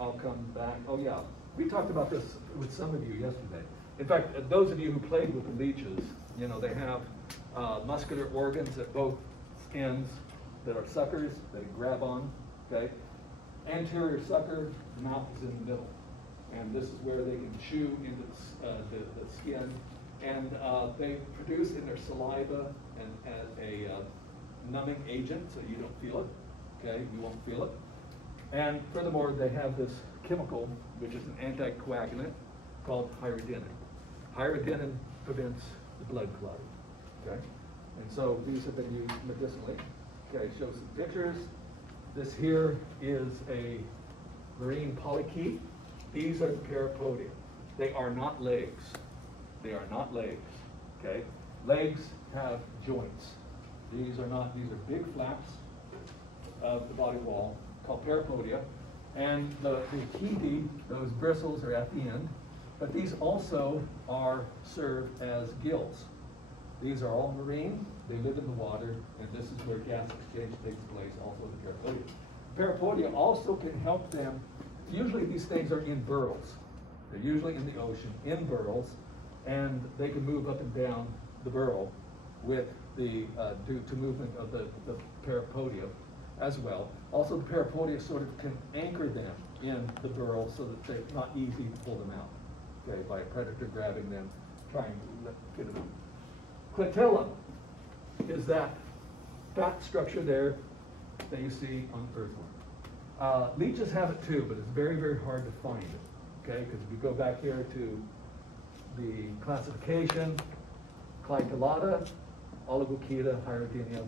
I'll come back. Oh yeah, we talked about this with some of you yesterday. In fact, those of you who played with the leeches, you know, they have muscular organs at both ends that are suckers that they grab on, okay? Anterior sucker, mouth is in the middle. And this is where they can chew into the skin. And they produce in their saliva as a numbing agent, so you don't feel it, okay? You won't feel it. And furthermore, they have this chemical, which is an anticoagulant, called Hyridinin. Hyridinin prevents the blood clotting, okay? And so these have been used medicinally. Okay, show some pictures. This here is a marine polychaete. These are the parapodia. They are not legs. They are not legs, okay? Legs have joints. These are not, these are big flaps of the body wall called parapodia. And the chaetae, those bristles are at the end, but these also are served as gills. These are all marine, they live in the water, and this is where gas exchange takes place, also the parapodia. Parapodia also can help them, usually these things are in burrows. They're usually in the ocean, in burrows, and they can move up and down the burrow with the, due to movement of the parapodia as well. Also, the parapodia sort of can anchor them in the burrow so that it's not easy to pull them out, okay, by a predator grabbing them, trying to get them out. Clitellum is that fat structure there that you see on earthworm. Leeches have it too, but it's very, very hard to find it, okay? Because if you go back here to the classification, Clitellata, Oligochaeta, Hyridinia,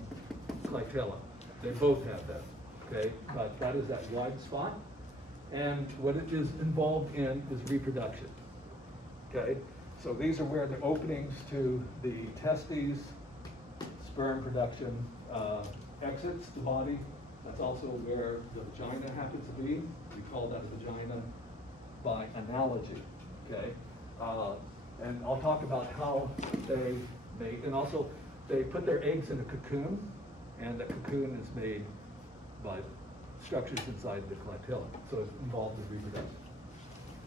Clitellum. They both have that, okay? But that is that wide spot. And what it is involved in is reproduction, okay? So these are where the openings to the testes, sperm production exits the body. That's also where the vagina happens to be. We call that vagina by analogy. okay? And I'll talk about how they mate, and also they put their eggs in a cocoon, and the cocoon is made by structures inside the clitella, so it's involved in reproduction.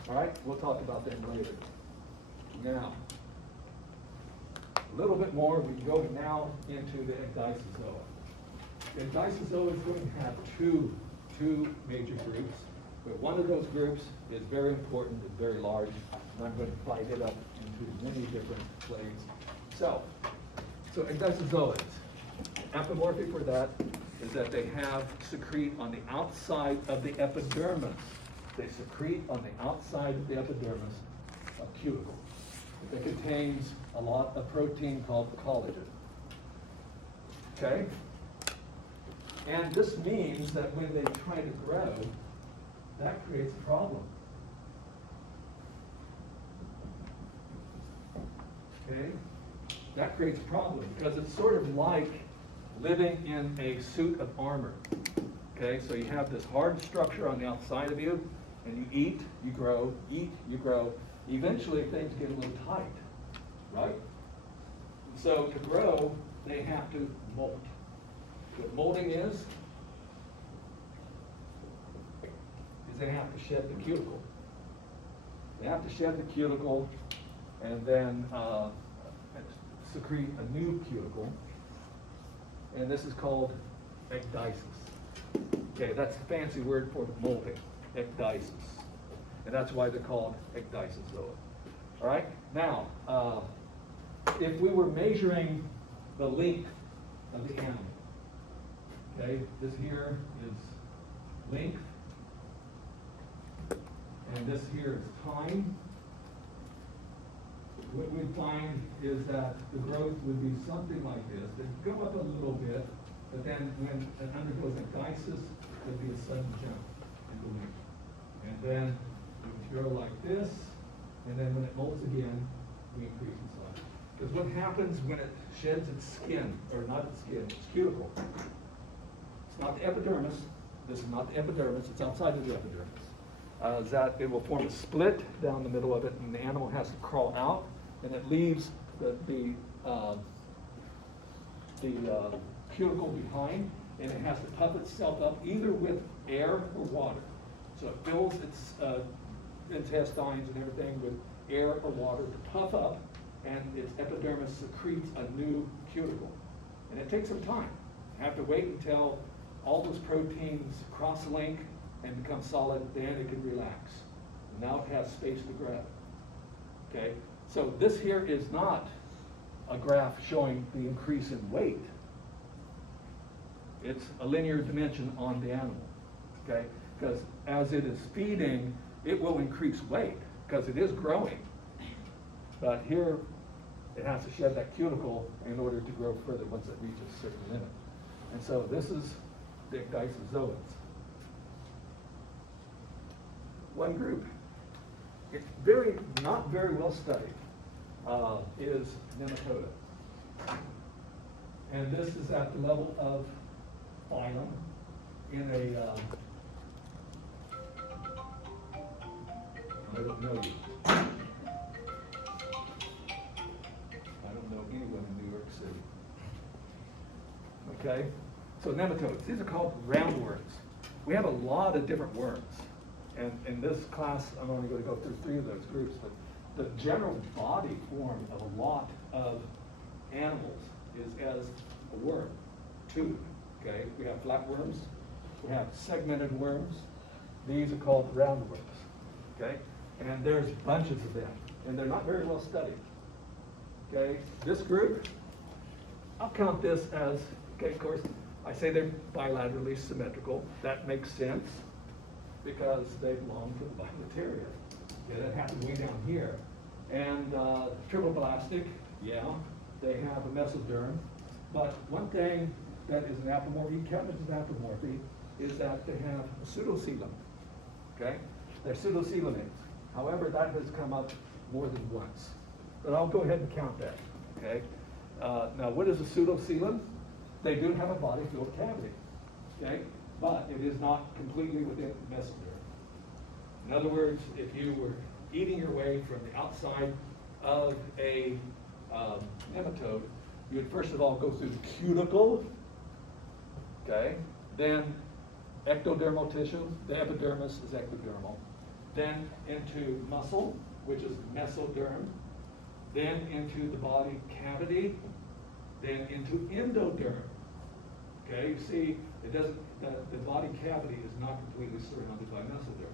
All right, we'll talk about that later. Now, a little bit more, we go now into the Ecdysozoa. The Ecdysozoa is going to have two major groups, but one of those groups is very important and very large, and I'm going to divide it up into many different planes. So Ecdysozoids, apomorphic for that is that they have secrete on the outside of the epidermis. They secrete on the outside of the epidermis a cuticle that contains a lot of protein called collagen. Okay? And this means that when they try to grow, that creates a problem. Okay? That creates a problem because it's sort of like living in a suit of armor. Okay? So you have this hard structure on the outside of you, and you eat, you grow, eat, you grow. Eventually things get a little tight, right? So to grow, they have to molt. What molting is they have to shed the cuticle. They have to shed the cuticle and then secrete a new cuticle. And this is called ecdysis. Okay, that's the fancy word for molting, ecdysis. And that's why they're called ecdysozoa. All right, now, if we were measuring the length of the animal, okay, this here is length, and this here is time. What we'd find is that the growth would be something like this. It'd go up a little bit, but then when it undergoes ecdysis, there'd be a sudden jump in the length. And then it would grow like this, and then when it molts again, we increase in size. Because what happens when it sheds its skin, or not its skin, its cuticle, it's not the epidermis, this is not the epidermis, it's outside of the epidermis, is that it will form a split down the middle of it, and the animal has to crawl out, and it leaves the cuticle behind, and it has to puff itself up either with air or water. So it fills its intestines and everything with air or water to puff up, and its epidermis secretes a new cuticle. And it takes some time. You have to wait until all those proteins cross-link and become solid, then it can relax. And now it has space to grow. Okay? So this here is not a graph showing the increase in weight. It's a linear dimension on the animal. Okay? Because as it is feeding, it will increase weight because it is growing. But here, it has to shed that cuticle in order to grow further once it reaches a certain limit. And so this is the ecdysozoans. One group, it's not very well studied, is Nematoda. And this is at the level of phylum in a, I don't know you. I don't know anyone in New York City. Okay, so nematodes, these are called roundworms. We have a lot of different worms. And in this class, I'm only going to go through 3 of those groups, but the general body form of a lot of animals is as a worm, tube. Okay, we have flatworms, we have segmented worms. These are called roundworms. Okay, and there's bunches of them, and they're not very well studied. Okay, this group, I'll count this as, okay, of course, I say they're bilaterally symmetrical. That makes sense because they belong to the bilateria. Okay, that happens way down here. And triploblastic, yeah, they have a mesoderm. But one thing that is an apomorphy, Chemnitz is apomorphy, is that they have a pseudocoelom. Okay, they're pseudocoelomates. However, that has come up more than once. But I'll go ahead and count that. Okay. Now, what is a pseudocoelom? They do have a body-filled cavity. Okay, but it is not completely within the mesoderm. In other words, if you were eating your way from the outside of a nematode, you would first of all go through the cuticle, okay? Then ectodermal tissue, the epidermis is ectodermal. Then into muscle, which is mesoderm. Then into the body cavity. Then into endoderm. Okay, you see, it doesn't, the body cavity is not completely surrounded by mesoderm.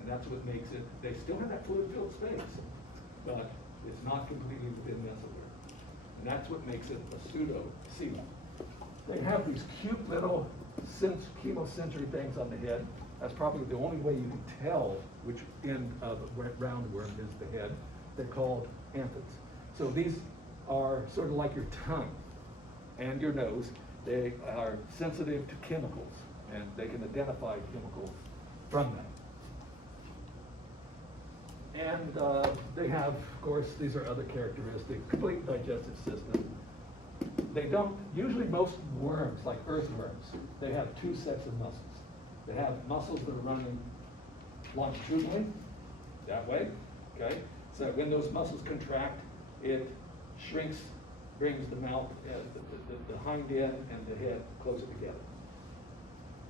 And that's what makes it, they still have that fluid-filled space, but it's not completely within mesoderm. And that's what makes it a pseudo-coelom. They have these cute little chemosensory things on the head. That's probably the only way you can tell which end of a roundworm is the head. They're called anthids. So these are sort of like your tongue and your nose. They are sensitive to chemicals, and they can identify chemicals from them. And they have, of course, these are other characteristics, complete digestive system. They don't, usually most worms, like earthworms, they have two sets of muscles. They have muscles that are running longitudinally, that way, okay? So when those muscles contract, it shrinks, brings the mouth, the hind end and the head closer together.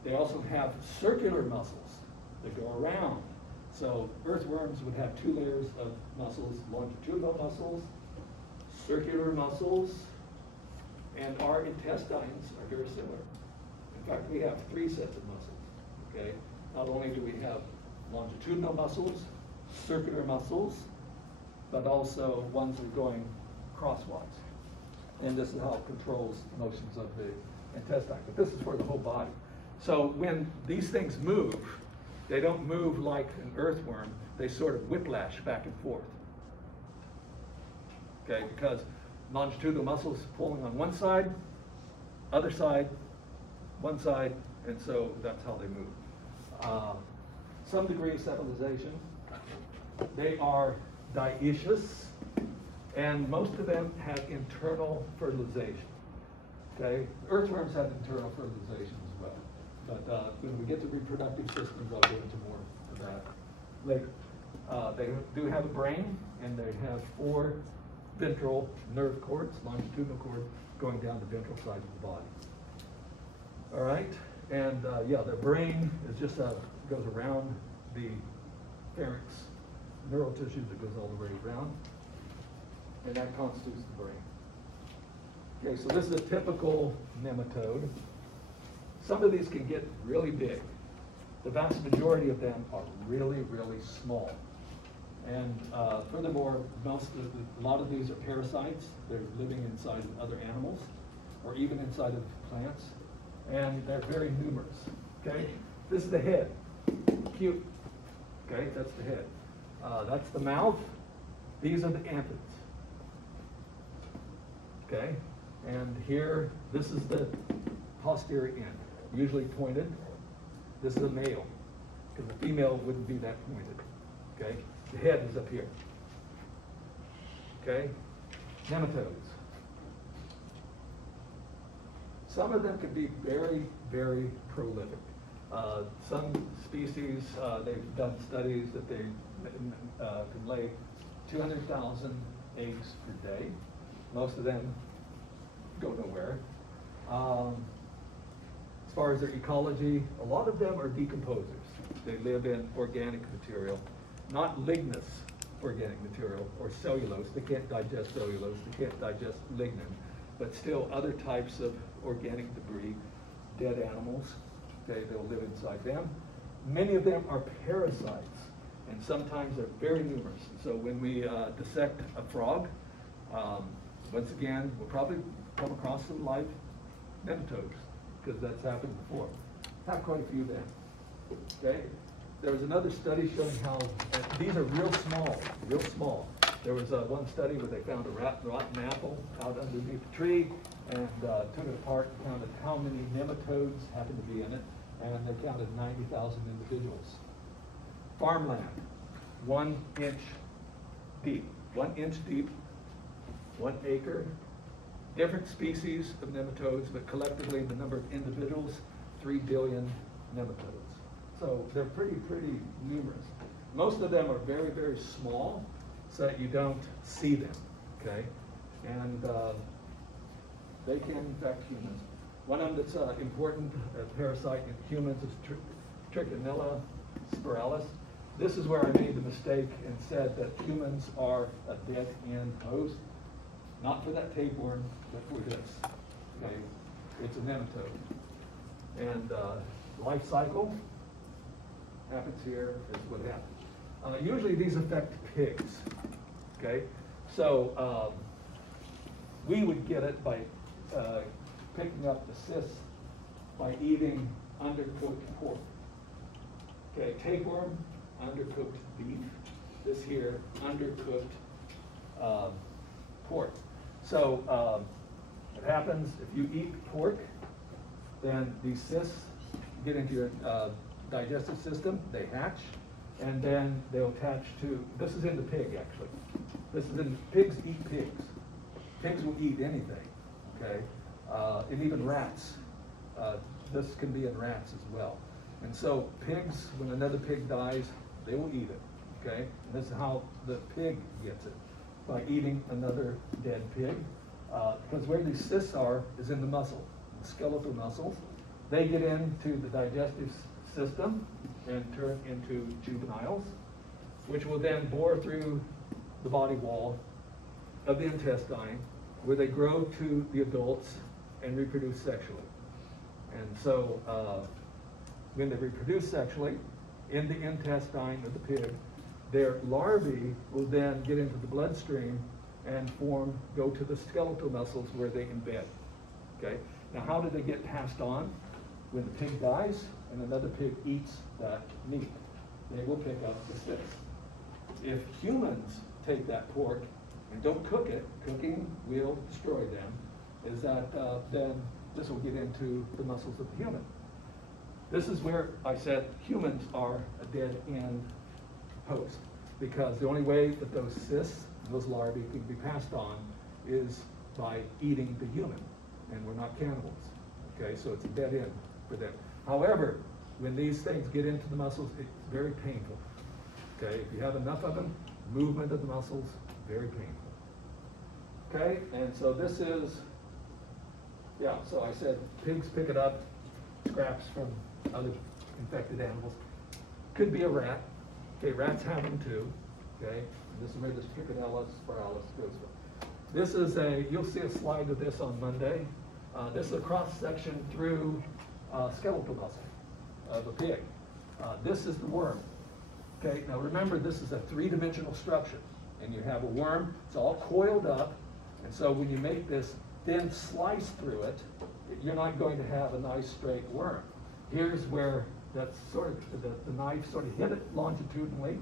They also have circular muscles that go around. So earthworms would have two layers of muscles, longitudinal muscles, circular muscles, and our intestines are very similar. In fact, we have three sets of muscles, okay? Not only do we have longitudinal muscles, circular muscles, but also ones that are going crosswise. And this is how it controls motions of the intestine. But this is for the whole body. So when these things move, they don't move like an earthworm. They sort of whiplash back and forth. Okay, because longitudinal muscles pulling on one side, other side, one side, and so that's how they move. Some degree of cephalization. They are dioecious, and most of them have internal fertilization. Okay, earthworms have internal fertilization as well. But when we get to reproductive systems, I'll go into more of that later. They do have a brain, and they have 4 ventral nerve cords, longitudinal cords, going down the ventral side of the body. All right, and yeah, their brain is just goes around the pharynx, neural tissue that goes all the way around, and that constitutes the brain. Okay, so this is a typical nematode. Some of these can get really big. The vast majority of them are really, really small. And furthermore, a lot of these are parasites. They're living inside of other animals or even inside of plants. And they're very numerous, okay? This is the head, cute, okay? That's the head. That's the mouth. These are the anthids, okay? And here, this is the posterior end, usually pointed. This is a male, because the female wouldn't be that pointed, okay? The head is up here, okay? Nematodes. Some of them can be very, very prolific. Some species, they've done studies that they can lay 200,000 eggs per day. Most of them go nowhere. As far as their ecology, a lot of them are decomposers. They live in organic material, not lignous organic material or cellulose. They can't digest cellulose, they can't digest lignin, but still other types of organic debris, dead animals, okay, they'll live inside them. Many of them are parasites, and sometimes they're very numerous. So when we dissect a frog, once again, we'll probably come across some live nematodes, because that's happened before. Have quite a few then, okay? There was another study showing how, these are real small. There was one study where they found a rotten apple out underneath a tree and took it apart and counted how many nematodes happened to be in it, and they counted 90,000 individuals. Farmland, 1 inch deep, 1 inch deep, 1 acre. Different species of nematodes, but collectively the number of individuals, 3 billion nematodes. So they're pretty numerous. most of them are very, very small, so that you don't see them, okay? And they can infect humans. One of them that's important parasite in humans is Trichinella spiralis. This is where I made the mistake and said that humans are a dead-end host, not for that tapeworm, but for this. Okay, it's a nematode. And life cycle happens here is what happens. Usually these affect pigs. Okay, so we would get it by picking up the cysts by eating undercooked pork. Okay, tapeworm, undercooked beef. This here, undercooked pork. So it happens if you eat pork, then these cysts get into your digestive system, they hatch, and then they'll attach to, this is in the pig actually. This is in, pigs eat pigs. Pigs will eat anything, okay? And even rats. This can be in rats as well. And so pigs, when another pig dies, they will eat it, okay? And this is how the pig gets it, by eating another dead pig. Because where these cysts are is in the muscle, the skeletal muscles. They get into the digestive system and turn into juveniles, which will then bore through the body wall of the intestine, where they grow to the adults and reproduce sexually. And so when they reproduce sexually in the intestine of the pig, their larvae will then get into the bloodstream and go to the skeletal muscles where they embed. Okay? Now how do they get passed on? When the pig dies and another pig eats that meat, they will pick up the cysts. If humans take that pork and don't cook it, cooking will destroy them, is that then this will get into the muscles of the human. This is where I said humans are a dead end host, because the only way that those cysts, those larvae can be passed on is by eating the human, and we're not cannibals. Okay, so it's a dead end for them. However, when these things get into the muscles, it's very painful. Okay, if you have enough of them, movement of the muscles, very painful. Okay, and so this is, yeah, so I said pigs pick it up, scraps from other infected animals. Could be a rat. Okay, rats have them too. Okay, and this is where this Trichinella spiralis goes from. This is you'll see a slide of this on Monday. This is a cross section through skeletal muscle of a pig. This is the worm. Okay, now remember this is a three-dimensional structure, and you have a worm, it's all coiled up, and so when you make this thin slice through it, you're not going to have a nice straight worm. Here's where that's sort of, the knife sort of hit it longitudinally.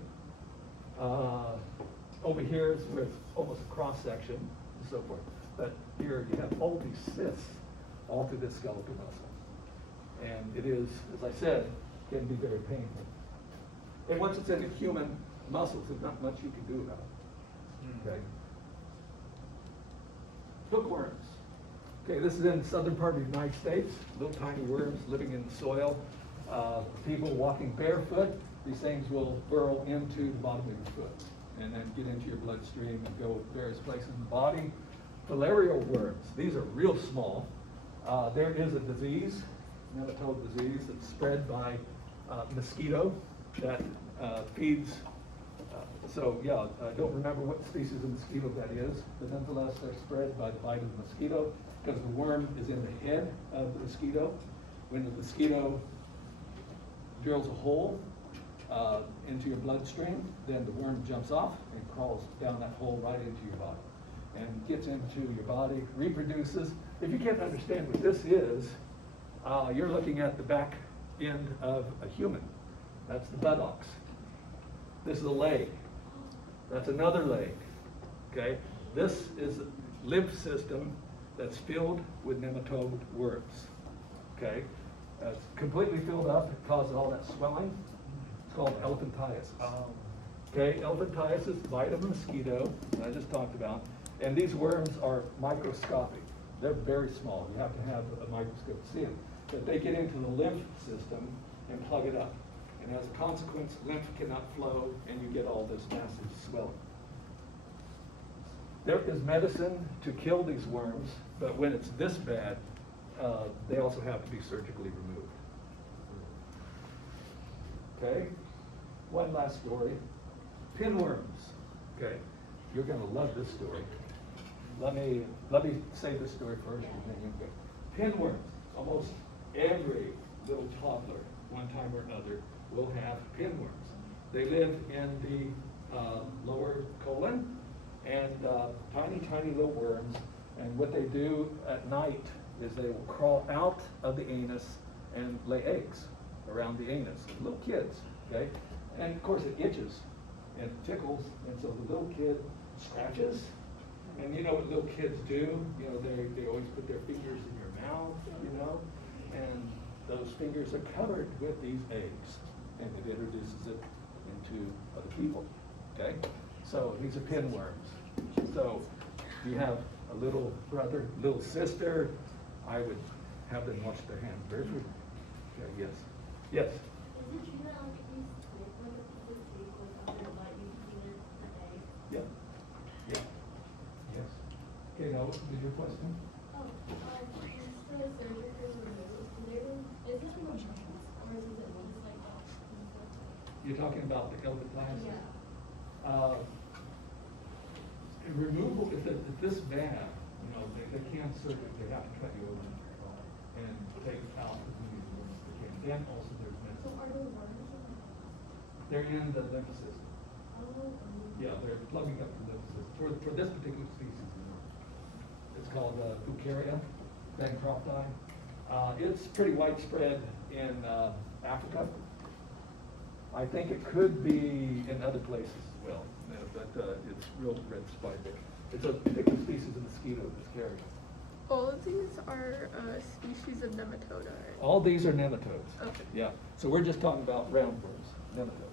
Over here is where it's almost a cross section and so forth. But here you have all these cysts all through this skeletal muscle. And it is, as I said, can be very painful. And once it's in the human muscles, there's not much you can do about it. Okay? Hookworms. Okay, this is in the southern part of the United States, little tiny worms living in the soil. People walking barefoot, these things will burrow into the bottom of your foot and then get into your bloodstream and go various places in the body. Filarial worms, these are real small. There is a disease, nematode disease, that's spread by mosquito that feeds. So yeah, I don't remember what species of mosquito that is, but nonetheless they're spread by the bite of the mosquito, because the worm is in the head of the mosquito. When the mosquito drills a hole into your bloodstream, then the worm jumps off and crawls down that hole right into your body and gets into your body, reproduces. If you can't understand what this is, you're looking at the back end of a human. That's the buttocks. This is a leg. That's another leg. Okay? This is a lymph system that's filled with nematode worms. Okay? It's completely filled up. It causes all that swelling. It's called elephantiasis. Okay? Elephantiasis, bite of a mosquito, that I just talked about. And these worms are microscopic. They're very small. You have to have a microscope to see them. But they get into the lymph system and plug it up. And as a consequence, lymph cannot flow, and you get all this massive swelling. There is medicine to kill these worms, but when it's this bad, they also have to be surgically removed. Okay, one last story. Pinworms. Okay, you're gonna love this story. Let me say this story first, and then you go. Pinworms. Almost every little toddler, one time or another, will have pinworms. They live in the lower colon, and tiny little worms. And what they do at night is they will crawl out of the anus and lay eggs around the anus. Little kids, okay? And of course it itches and tickles, and so the little kid scratches. And you know what little kids do? You know, they always put their fingers in your mouth, you know? And those fingers are covered with these eggs, and it introduces it into other people, okay? So these are pinworms. So if you have a little brother, little sister, I would have them wash their hands very frequently. Okay, yes. Yes? Is it true that like if you split like a piece of steak with other light, you can clean it for eggs? Yeah. Yeah. Yes. Okay, now what was your question? Oh, is the surgery removed? Is there no chance, or is it just like that? You're talking about the elephantiasis? Yeah. Removal, if it's this bad, you know, they can't surgically, they have to cut you open and take out as many worms as they can. Then also there's So medicine. are there worms in the house? They're in the lymph system. Oh, Yeah, they're plugging up the lymph system. For this particular species, it's called Bucaria bancrofti. It's pretty widespread in Africa. I think it could be in other places as well, but it's real red spider. It's a particular species of mosquito that's carried. All of these are species of nematoda, right? All these are nematodes. Okay. Yeah, so we're just talking about roundworms, nematodes.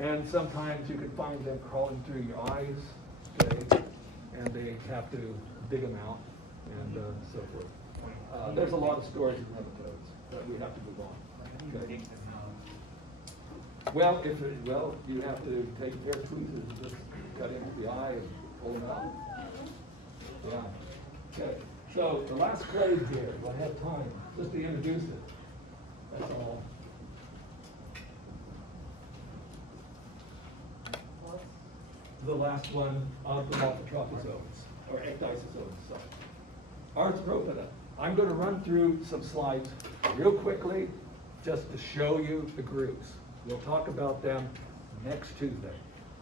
And sometimes you can find them crawling through your eyes, okay, and they have to dig them out and so forth. There's a lot of stories of nematodes, but we have to move on. Okay. Well, you have to take a pair of tweezers and just cut into the eye and pull them out. Yeah. Okay. So the last clade here, if I have time, just to introduce it. That's all. The last one of the Molphotropozoans, or ecdysozoans, sorry. Arthropoda. I'm going to run through some slides real quickly just to show you the groups. We'll talk about them next Tuesday,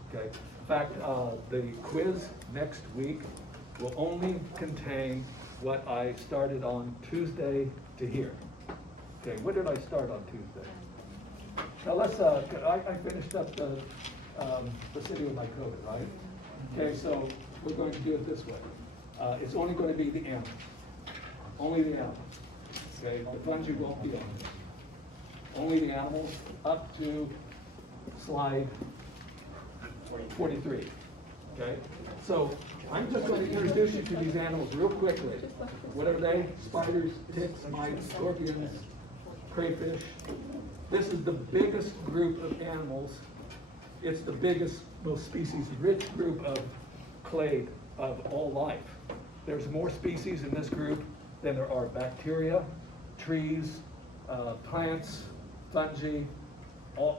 okay? In fact, the quiz next week will only contain what I started on Tuesday to here. Okay, what did I start on Tuesday? Now let's, I finished up the Basidio by COVID, right? Okay, so we're going to do it this way. It's only going to be the animals. Only the animals. Okay, the fungi won't be on this. Only the animals up to slide 43. Okay, so I'm just going to introduce you to these animals real quickly. What are they? Spiders, ticks, mites, scorpions, crayfish. This is the biggest group of animals. It's the biggest, most species-rich group of clade of all life. There's more species in this group than there are bacteria, trees, plants, fungi,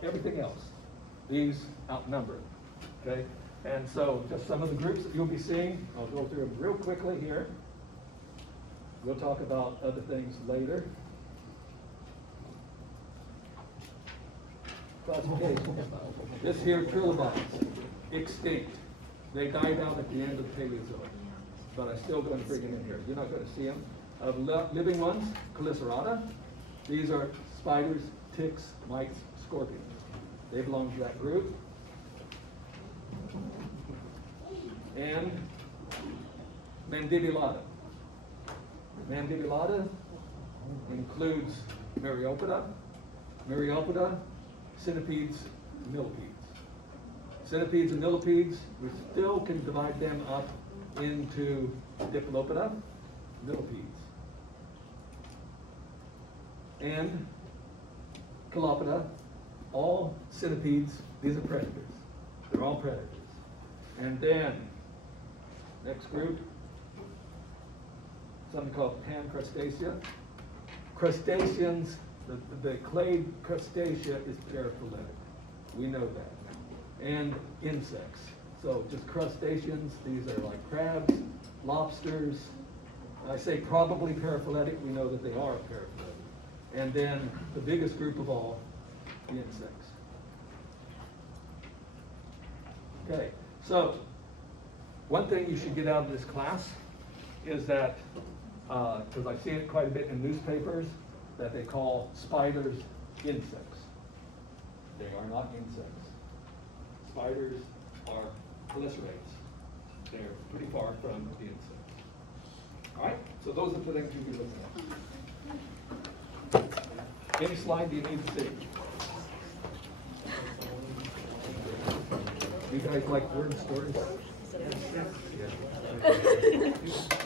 everything else. These outnumber, okay? And so just some of the groups that you'll be seeing, I'll go through them real quickly here. We'll talk about other things later. Classification. This here, trilobites, extinct. They died out at the end of the Paleozoic, but I'm still going to bring them in here. You're not going to see them. Living ones, Chelicerata. These are spiders, ticks, mites, scorpions. They belong to that group. And Mandibulata. Mandibulata includes Myriapoda, centipedes, millipedes. Centipedes and millipedes, we still can divide them up into Diplopoda, millipedes, and Chilopoda, all centipedes, these are predators. They're all predators. And then, next group, something called Pancrustacea. Crustaceans, the clade crustacea is paraphyletic. We know that. And insects. So just crustaceans, these are like crabs, lobsters. I say probably paraphyletic, we know that they are paraphyletic. And then the biggest group of all, the insects. Okay, so one thing you should get out of this class is that, because I see it quite a bit in newspapers, that they call spiders insects. They are not insects. Spiders are chelicerates. They're pretty far from the insects. All right, so those are the things you can look at. Any slide do you need to see? You guys like word stories? Yeah.